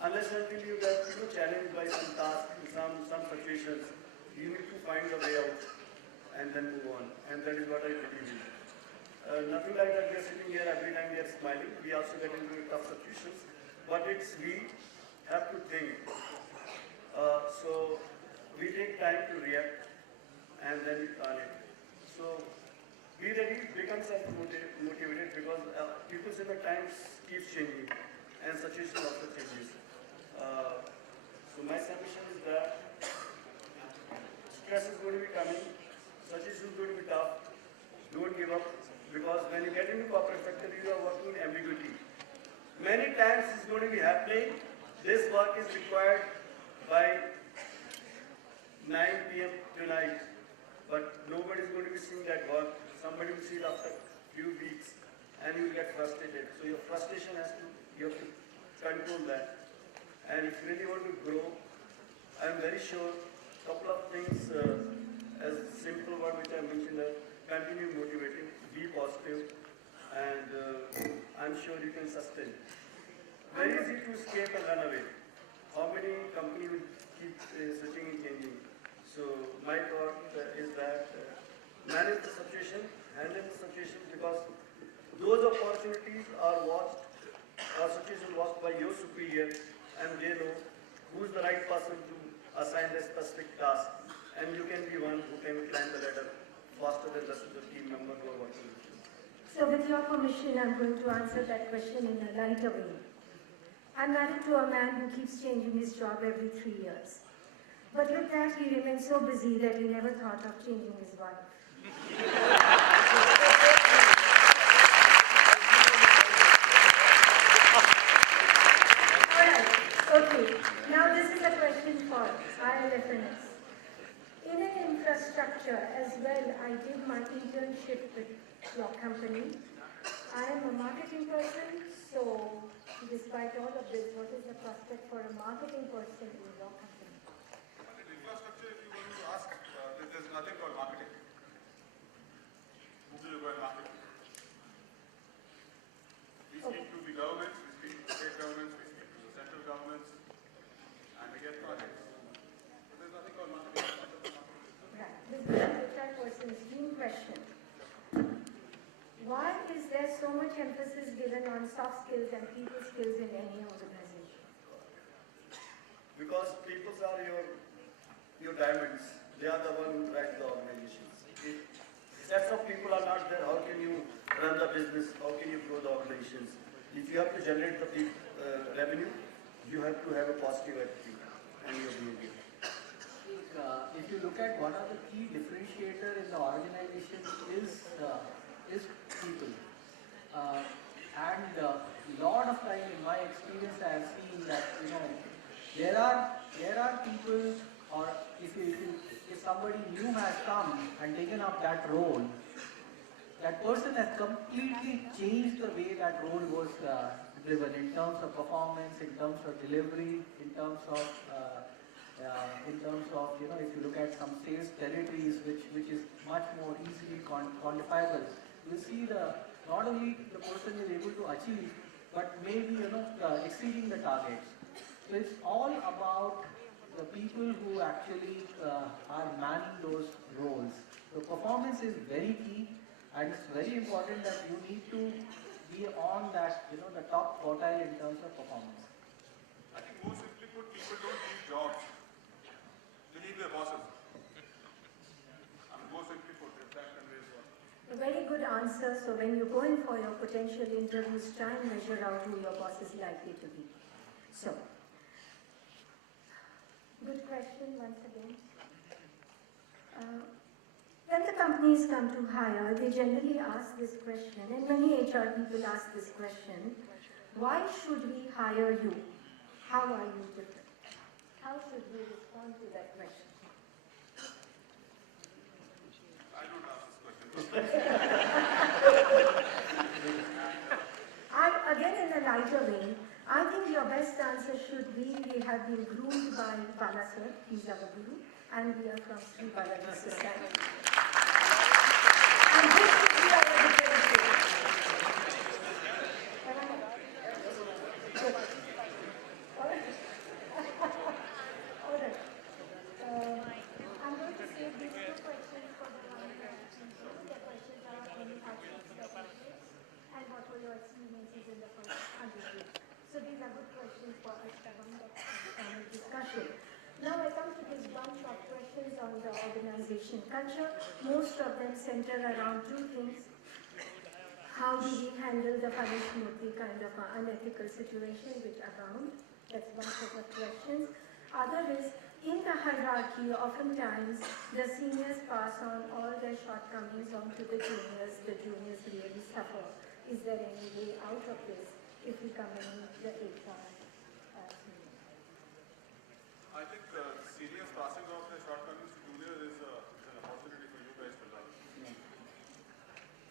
Unless until you get challenged by some tasks, some situations, you need to find a way out and then move on. And that is what I believe in. Nothing like that we are sitting here every time we are smiling. We also get into tough situations. But it's we have to think. So we take time to react and then we plan it. So we really become self-motivated because people say the times keeps changing and situation also changes. So my submission is that stress is going to be coming, situation is going to be tough. Don't give up, because when you get into corporate sector, you are working in ambiguity. Many times it's going to be happening. This work is required by 9 p.m. tonight, but nobody is going to be seeing that work. Somebody will see it after a few weeks, and you will get frustrated. So your frustration you have to control that. And if you really want to grow, I am very sure a couple of things, as simple one which I mentioned, continue motivating, be positive, and I'm sure you can sustain. Very easy to escape and run away. how many company will keep switching and changing? So my thought is that manage the situation, handle the situation, because those opportunities are watched, our situation watched by your superior, and they know who is the right person to assign a specific task, and you can be one who can climb the ladder faster than the rest of the team member who are working with you. So with your permission, I'm going to answer that question in a lighter way. I'm married to a man who keeps changing his job every 3 years. But with that, he remains so busy that he never thought of changing his wife. Alright, okay. Now this is a question for ILFNS. In an infrastructure as well, I did my internship with your company. I am a marketing person, so despite all of this, what is the prospect for a marketing person in your company? But in infrastructure, if you want to ask, there's nothing called marketing. Who do you go and market? We speak to the governments, we speak to the state governments, we speak to the central governments, and we get projects. But there's nothing called marketing. Right. This is a HR person's team question. Why is there so much emphasis given on soft skills and people skills in any organization? Because people are your diamonds. They are the one who drive the organizations. If sets of people are not there, how can you run the business? How can you grow the organizations? If you have to generate the revenue, you have to have a positive attitude and your behavior. If you look at one of the key differentiator in the organization is people. And lot of time in my experience I have seen that there are people, or if somebody new has come and taken up that role, that person has completely changed the way that role was driven in terms of performance, in terms of delivery, in terms of if you look at some sales territories which is much more easily quantifiable, you see not only the person is able to achieve, but maybe exceeding the targets. So it's all about the people who actually are manning those roles. So performance is very key, and it's very important that you need to be on that, the top quartile in terms of performance. I think more simply put, people don't need jobs. They need their bosses. More simply put, if that conveys what. A very good answer. So when you go in for your potential interviews, try and measure out who your boss is likely to be. So, good question once again. When the companies come to hire, they generally ask this question, and many HR people ask this question: why should we hire you? How are you different? How should we respond to that question? I don't ask this question. Again, in a lighter vein, I think your best answer should be: we have been groomed by Bala sir, he's our guru, and we are from Sri Balaji Society. And this should be our differentiator. All right. I'm going to save these two questions for the one question. The questions are only and what were your experiences in the first 100 years. So these are good questions for us to conduct a panel discussion. Now I come to this bunch of questions on the organization culture. Most of them center around two things. How do we handle the Punishmurti kind of unethical situation which abound? That's one set of questions. Other is, in the hierarchy, oftentimes the seniors pass on all their shortcomings onto the juniors really suffer. Is there any way out of this if we come in the HR? I think seniors passing off their shortcomings to juniors is an opportunity for you guys to learn.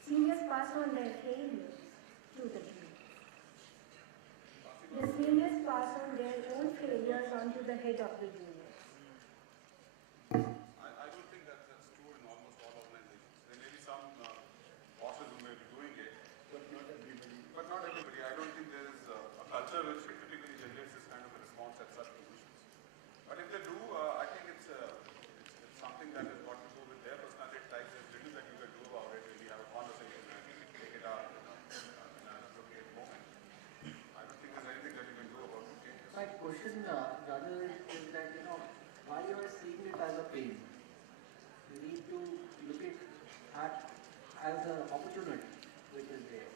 Seniors pass on their failures to the juniors. The seniors pass on their own failures onto the head of the juniors. I don't think that's true in almost all organizations. There may be some bosses who may be doing it, but not everybody. I don't think there is a culture which typically generates this kind of a response at such question rather is that, why you are seeing it as a pain. You need to look it at as an opportunity which is there.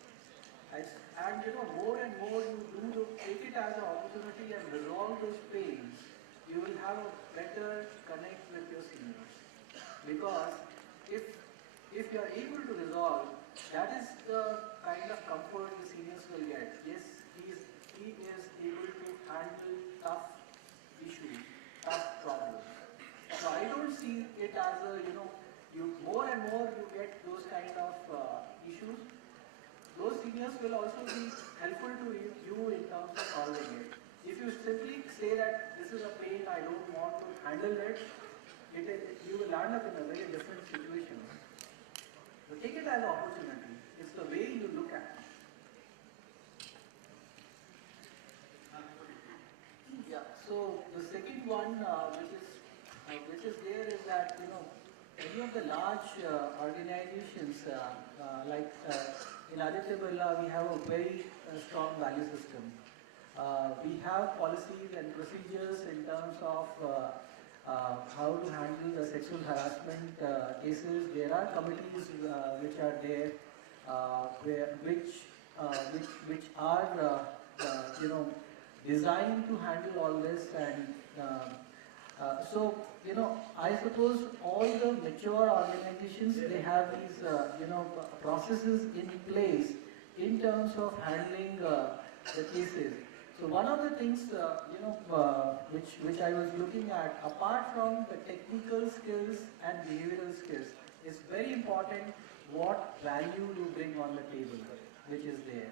And more and more you take it as an opportunity and resolve those pains, you will have a better connect with your seniors. Because if you are able to resolve, that is the kind of comfort the seniors will get. Yes, he is able to handle tough issues, tough problems. So I don't see it as a, you more and more you get those kind of issues. Those seniors will also be helpful to you in terms of solving it. If you simply say that this is a pain, I don't want to handle it, you will land up in a very different situation. So take it as an opportunity. It's the way you look at it. Yeah. So the second one, which is there, is that any of the large organizations like in Aditya Birla, we have a very strong value system. We have policies and procedures in terms of how to handle the sexual harassment cases. There are committees which are there, which are designed to handle all this, and so I suppose all the mature organizations, they have these processes in place in terms of handling the cases. So one of the things which I was looking at, apart from the technical skills and behavioral skills, is very important what value you bring on the table, which is there.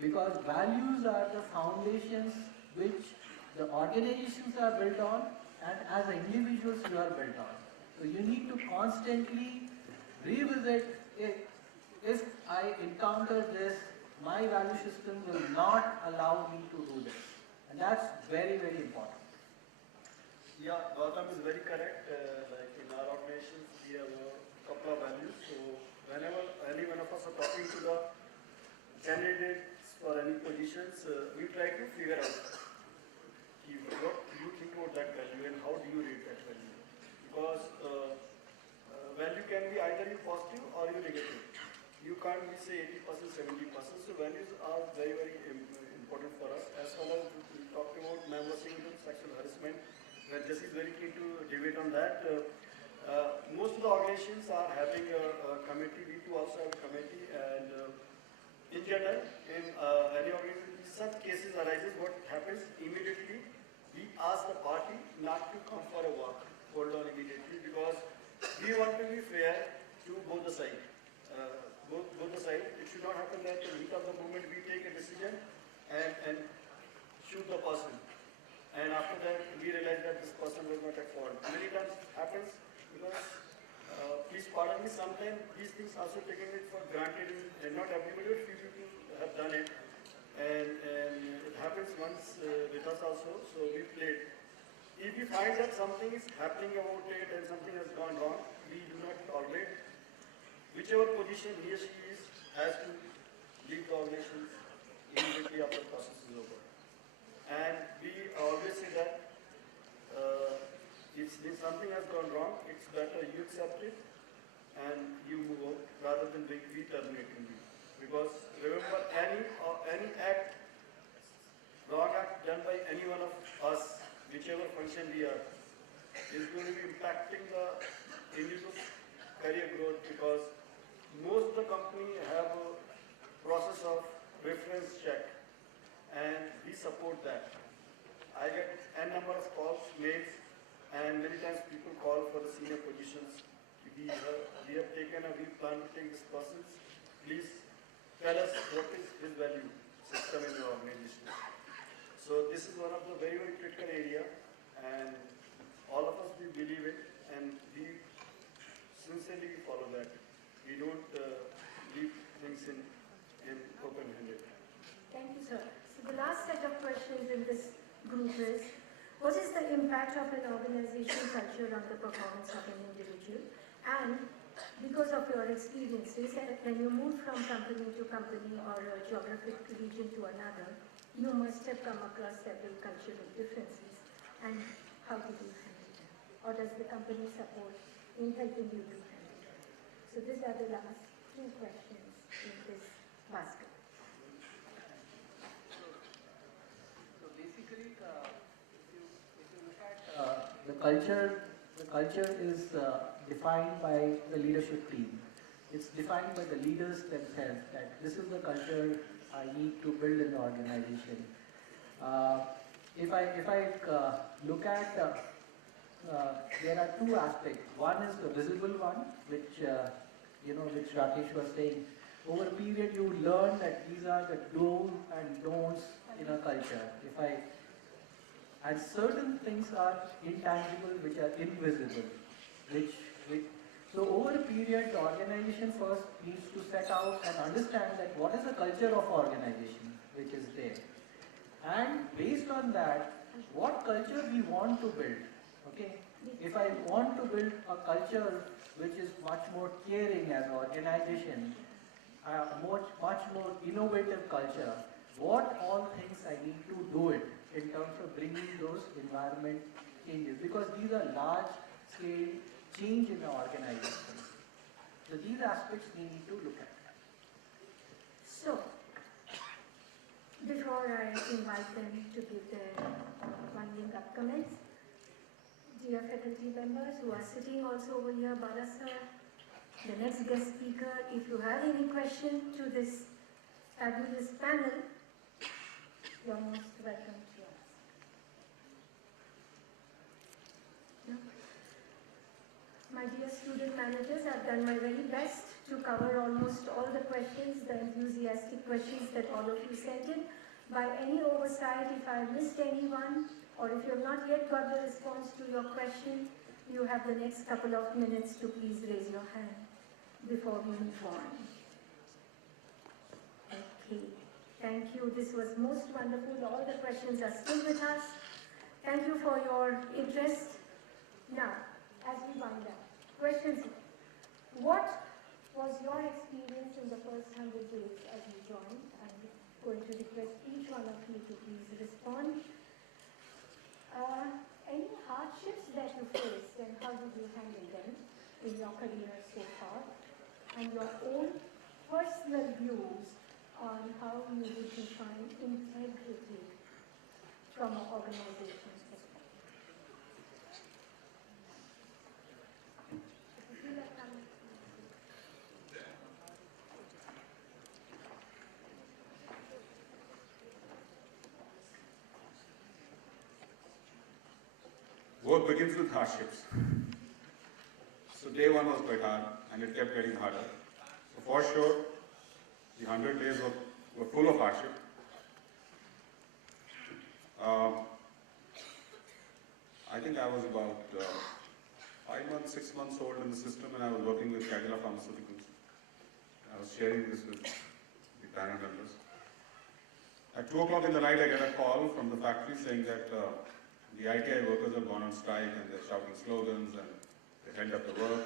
Because values are the foundations which the organizations are built on, and as individuals you are built on. So you need to constantly revisit it. If I encounter this, my value system will not allow me to do this. And that's very, very important. Yeah, Gautam is very correct. Like in our organizations, we have a couple of values. So whenever any one of us are talking to the candidates for any positions, we try to figure out what you think about that value and how do you rate that value. Because value can be either you positive or you negative. You can't be say 80%, 70%. So values are very, very important for us. As well as we talked about member single sexual harassment, where Jesse is very keen to debate on that. Most of the organizations are having a committee. We too also have a committee, and in general, in any organization, such cases arises. What happens immediately? We ask the party not to come for a walk, hold on immediately, because we want to be fair to both the sides. Both the sides. It should not happen that in the heat of the moment we take a decision and shoot the person. And after that we realize that this person was not at fault. Many times it happens because, please pardon me, sometimes these things also taken it for granted, and not everybody, but few people have done it. And it happens once with us also, so we played. If we find that something is happening about it and something has gone wrong, we do not tolerate. Whichever position he or she is, has to leave the organization immediately after the process is over. And we always say that if something has gone wrong, it's better you accept it and you move on rather than we terminating you. Because remember, any act, wrong act done by any one of us, whichever function we are, is going to be impacting the individual's career growth, because most of the company have a process of reference check, and we support that. I get n number of calls, mails, and many times people call for the senior positions. We have taken a, we plan to take this person. Please tell us what is his value system in your organization. So this is one of the very, very critical area, and all of us, we believe it, and we sincerely follow that. We don't leave things in open-handed. Thank you, sir. So the last set of questions in this group is, what is the impact of an organization culture on the performance of an individual? And because of your experiences, when you move from company to company or a geographic region to another, you must have come across several cultural differences, and how did you handle them? Or does the company support in helping you to handle them? So these are the last two questions in this basket. So basically, if you look at the culture is defined by the leadership team. It's defined by the leaders themselves that this is the culture I need to build in the organization. If I look at there are two aspects. One is the visible one, which which Rakesh was saying. Over a period, you learn that these are the do's and don'ts in a culture. And certain things are intangible, which are invisible, so over a period, the organization first needs to set out and understand that what is the culture of organization which is there. And based on that, what culture we want to build. Okay? If I want to build a culture which is much more caring as an organization, much more innovative culture, what all things I need to do it in terms of bringing those environment changes, because these are large scale change in the organization. So these aspects we need to look at. So, before I invite them to give their winding up comments, dear faculty members who are sitting also over here, Bala sir, the next guest speaker, if you have any question to this fabulous panel, you're most welcome to ask. No? My dear student managers, I've done my very best to cover almost all the questions, the enthusiastic questions that all of you sent in. By any oversight, if I missed anyone, or if you have not yet got the response to your question, you have the next couple of minutes to please raise your hand before we move on. Okay, thank you. This was most wonderful. All the questions are still with us. Thank you for your interest. Now, as we wind up, questions. What was your experience in the first 100 days as you joined? I'm going to request each one of you to please respond. Any hardships that you faced and how did you handle them in your career so far? And your own personal views on how you would define integrity from an organization's perspective. Work begins with hardships. So day one was quite hard, and it kept getting harder. So for sure, the 100 days were full of hardship. I think I was about 5 months, 6 months old in the system, and I was working with Cadila Pharmaceuticals. I was sharing this with the panel members. At 2 o'clock in the night, I get a call from the factory saying that the ITI workers have gone on strike and they're shouting slogans and they held up the work.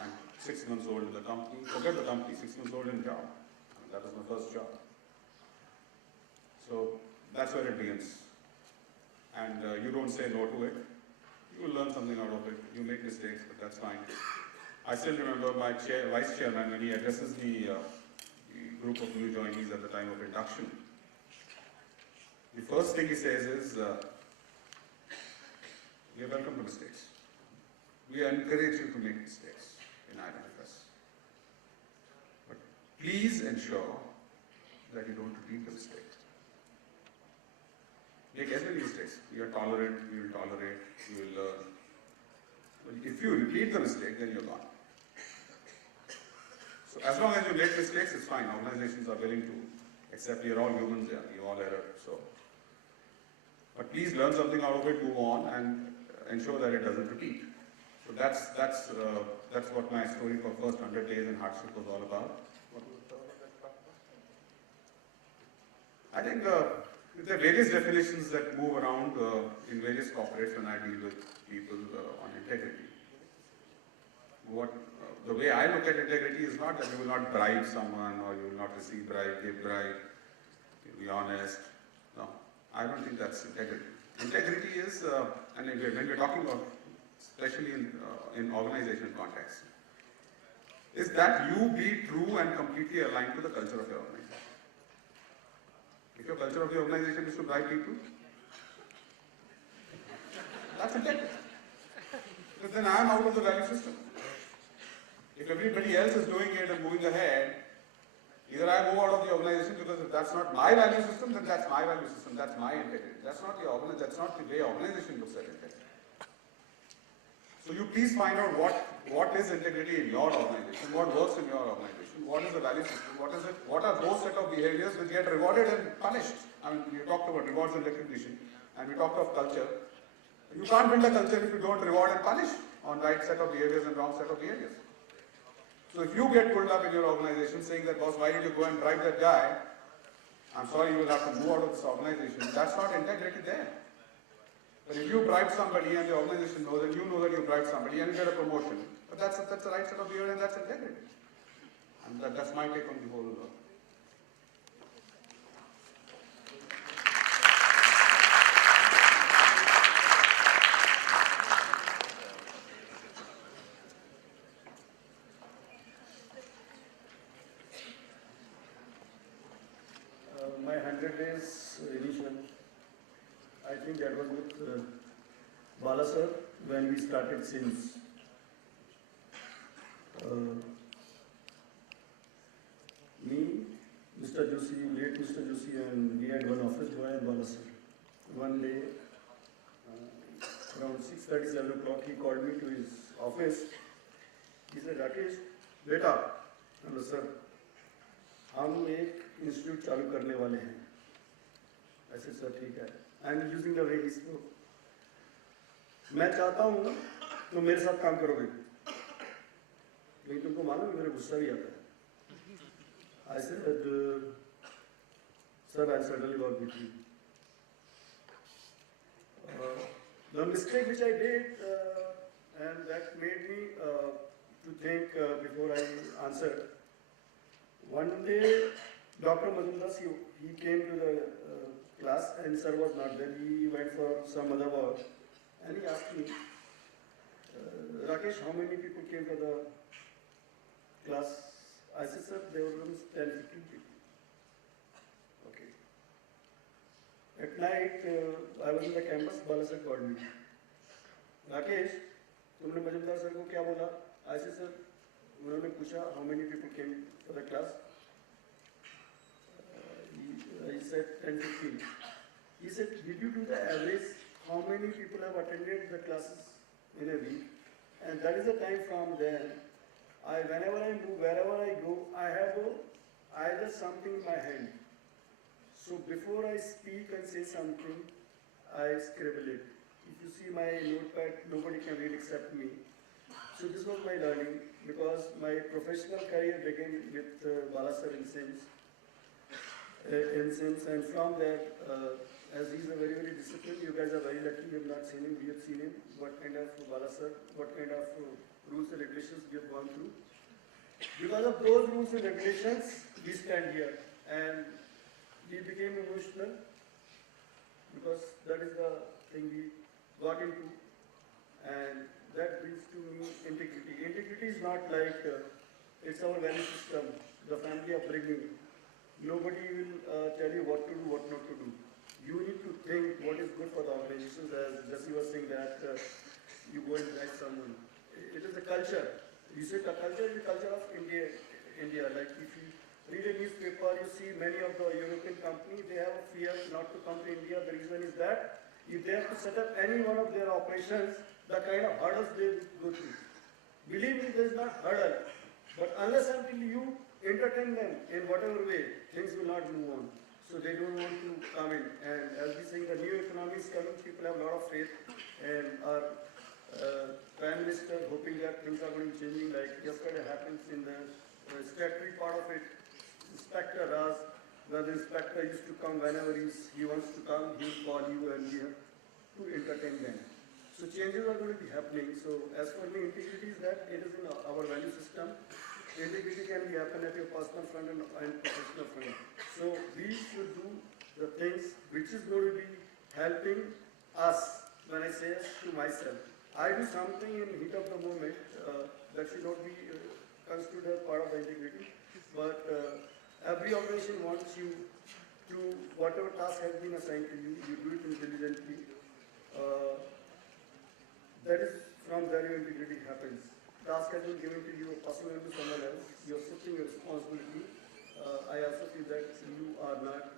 I'm 6 months old in the company. Forget the company, 6 months old in the job. And that was my first job. So that's where it begins. And you don't say no to it. You will learn something out of it. You make mistakes, but that's fine. I still remember my vice chairman when he addresses the group of new joinees at the time of induction. The first thing he says is, you're welcome to mistakes. We encourage you to make mistakes in IMFS. But please ensure that you don't repeat the mistake. Make as many mistakes. You are tolerant, you will tolerate, you will learn. But if you repeat the mistake, then you're gone. So as long as you make mistakes, it's fine. Organizations are willing to accept you're all humans, yeah, you all error. So, but please learn something out of it, move on, and ensure that it doesn't repeat. So that's what my story for first 100 days in hardship was all about. What was the third that talked about? I think there are various definitions that move around in various corporates when I deal with people on integrity. The way I look at integrity is not that you will not bribe someone or you will not receive bribe, give bribe. be honest. No, I don't think that's integrity. Integrity is, and when we're talking about, especially in organizational context, is that you be true and completely aligned to the culture of your organization. If your culture of the organization is to bribe people, that's integrity. Because then I'm out of the value system. If everybody else is doing it and moving ahead, either I move out of the organization because if that's not my value system, then that's my value system, that's my integrity. That's not the way organization looks at integrity. So you please find out what is integrity in your organization, what works in your organization, what is the value system, what are those set of behaviors which get rewarded and punished. I mean, we talked about rewards and recognition, and we talked of culture. You can't build a culture if you don't reward and punish on right set of behaviors and wrong set of behaviors. So if you get pulled up in your organization saying that, boss, why did you go and bribe that guy? I'm sorry, you will have to move out of this organization. That's not integrity there. But if you bribe somebody and the organization knows and you know that you bribed somebody and you get a promotion, but that's the right set of behavior and that's integrity. And that's my take on the whole. My 100 days initial, I think that was with Bala sir when we started since. Me, Mr. Joshi, late Mr. Joshi, and we had one office boy and Bala sir. One day, around 6:30, 7 o'clock, he called me to his office. He said, Rakesh, beta, hello sir, हम एक institute चालू करने वाले हैं. ऐसे sir ठीक है. I am using the way he spoke. मैं चाहता हूँ तो मेरे साथ काम करोगे, लेकिन तुमको मालूम है मेरा गुस्सा भी आता है. I said sir I suddenly work with you. The mistake which I did and that made me to think before I answered. One day, Dr. Majumdar, he came to the class and sir was not there. He went for some other work and he asked me, Rakesh, how many people came to the class? I said, sir, there were 10, 15 people. Okay. At night, I was in the campus, Bala sir called me. Rakesh, तुमने Majumdar sir को क्या बोला? I said, sir, उन्होंने पूछा how many people came for the class. He said 10, 15. He said, did you do the average? How many people have attended the classes in a week? And that is the time from then. Whenever I move, wherever I go, I have either something in my hand. So before I speak and say something, I scribble it. If you see my notepad, nobody can read except me. So this was my learning, because my professional career began with Bala sir in SIMS. And from that, as he's a very, very disciplined, you guys are very lucky, you have not seen him, we have seen him, what kind of Bala sir, what kind of rules and regulations we have gone through. Because of those rules and regulations, we stand here. And we became emotional, because that is the thing we got into. And that brings to me integrity. Integrity is not like, it's our value system, the family upbringing. Nobody will tell you what to do, what not to do. You need to think what is good for the organizations, as Jesse was saying that you go and drag someone. It is a culture. You say the culture is the culture of India. Like if you read a newspaper, you see many of the European companies, they have a fear not to come to India. The reason is that if they have to set up any one of their operations, the kind of hurdles they go through. Believe me, there is not hurdle. But unless until you entertain them in whatever way, things will not move on. So they don't want to come in. And as we say, the new economy is coming, people have a lot of faith. And our Prime Minister hoping that things are going to be changing, like yesterday happens in the statutory part of it. Inspector Raz, where the inspector used to come whenever he wants to come, he will call you and we have to entertain them. So changes are going to be happening. So as for me, integrity is that it is in our value system. integrity can be happen at your personal front and professional front. So we should do the things which is going to be helping us. When I say to myself, I do something in heat of the moment that should not be considered part of the integrity. But every organization wants you to, whatever task has been assigned to you, you do it intelligently. That is from there your integrity happens. Task has been given to you or passing on to someone else. You are accepting your responsibility. I also feel that you are not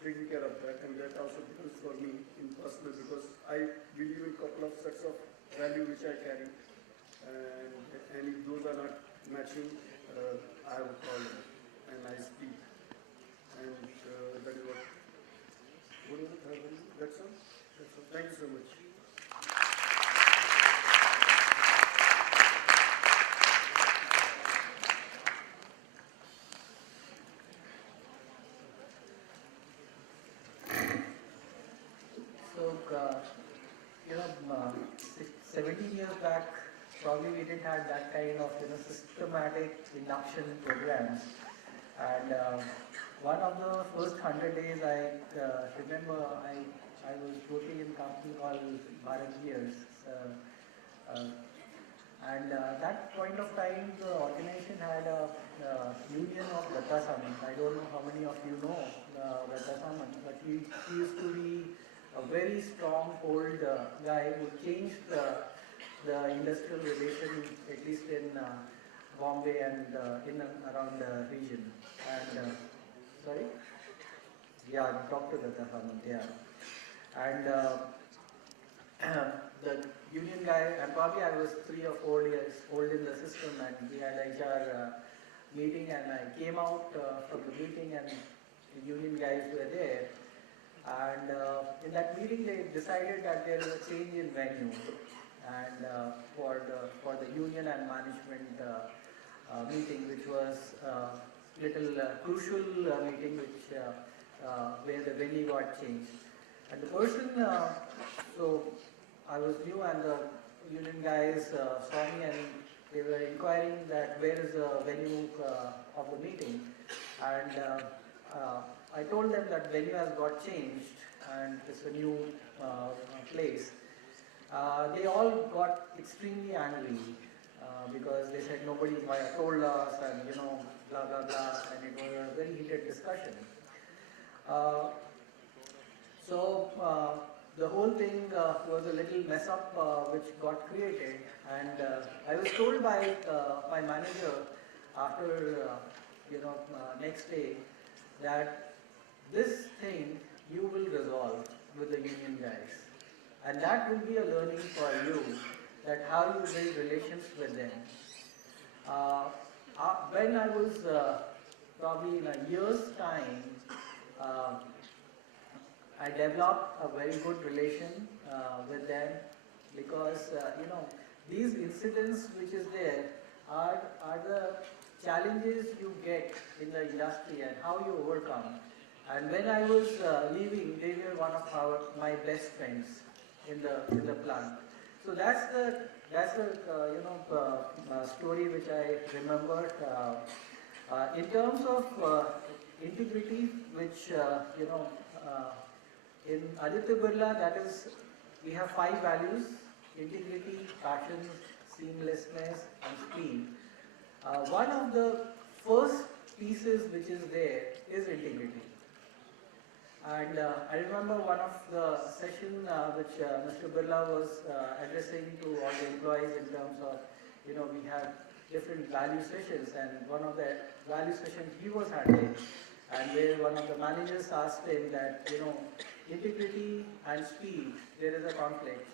taking care of that, and that also becomes for me in personal, because I believe in a couple of sets of value which I carry, and if those are not matching, I have a problem and I speak, and that is what was the third one? That's all. Thank you so much. So, 17 years back, probably we didn't have that kind of systematic induction programs. And one of the first 100 days, I remember I was working in a company called Bharat Gears. And that point of time, the organization had a union of Datta Samant. I don't know how many of you know Datta Samant, but he used to be a very strong old guy who changed the industrial relation, at least in Bombay and in and around the region. And sorry? Yeah, Dr. Datta Samant, yeah. And the union guy, and probably I was 3 or 4 years old in the system, and we had a HR meeting, and I came out from the meeting, and the union guys were there. And in that meeting, they decided that there is a change in venue, and for the union and management meeting, which was little crucial meeting, which where the venue got changed. And the person, so I was new, and the union guys saw me, and they were inquiring that where is the venue of the meeting, and I told them that venue has got changed and it's a new place. They all got extremely angry because they said nobody told us, and blah blah blah, and it was a very heated discussion. So the whole thing was a little mess up which got created, and I was told by my manager after next day that this thing you will resolve with the union guys, and that will be a learning for you, that how you build relations with them. When I was probably in a year's time, I developed a very good relation with them, because these incidents which is there are the challenges you get in the industry and how you overcome. And when I was leaving, they were one of my best friends in the plant. So that's the story which I remembered. In terms of integrity, which in Aditya Birla, that is, we have 5 values: integrity, passion, seamlessness, and speed. One of the first pieces which is there is integrity. And I remember one of the session which Mr. Birla was addressing to all the employees in terms of, we have different value sessions, and one of the value sessions he was handling, and where one of the managers asked him that, integrity and speed, there is a conflict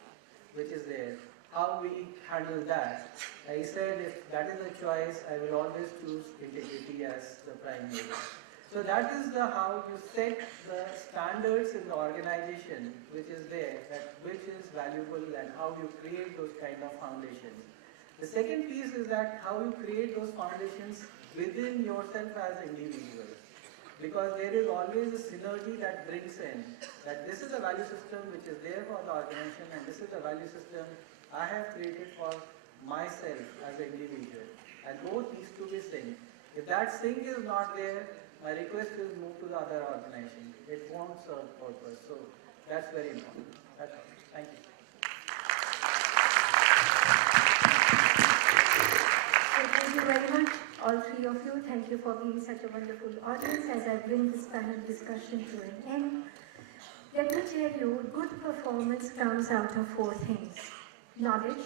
which is there. How we handle that? He said, if that is a choice, I will always choose integrity as the primary. So that is how you set the standards in the organization which is there, that which is valuable, and how you create those kind of foundations. The second piece is that how you create those foundations within yourself as an individual. Because there is always a synergy that brings in, that this is a value system which is there for the organization, and this is the value system I have created for myself as an individual. and both needs to be synced. If that sync is not there, my request is move to the other organization. It won't serve purpose. So that's very important. That's all. Thank you. So thank you very much, all three of you. Thank you for being such a wonderful audience as I bring this panel discussion to an end. Let me tell you, good performance comes out of four things. Knowledge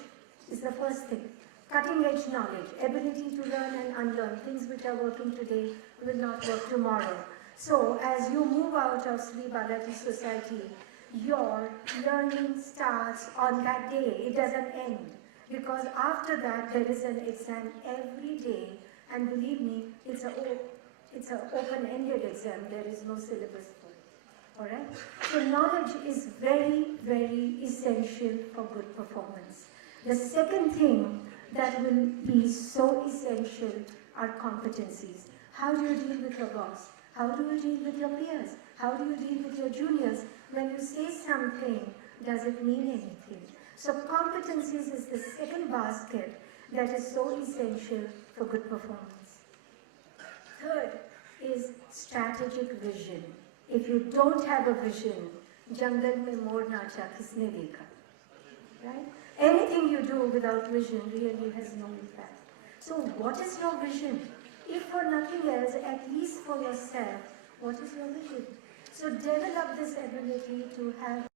is the first thing. Cutting edge knowledge, ability to learn and unlearn. Things which are working today will not work tomorrow. So as you move out of Sri Balaji Society, your learning starts on that day. It doesn't end. Because after that, there is an exam every day. And believe me, it's an open-ended exam. There is no syllabus for it. All right? So knowledge is very, very essential for good performance. The second thing that will be so essential are competencies. How do you deal with your boss? How do you deal with your peers? How do you deal with your juniors? When you say something, does it mean anything? So competencies is the second basket that is so essential for good performance. Third is strategic vision. If you don't have a vision, jungle mein mor nacha kisne dekha, right? Anything you do without vision really has no impact. So what is your vision? If for nothing else, at least for yourself, what is your vision? So develop this ability to have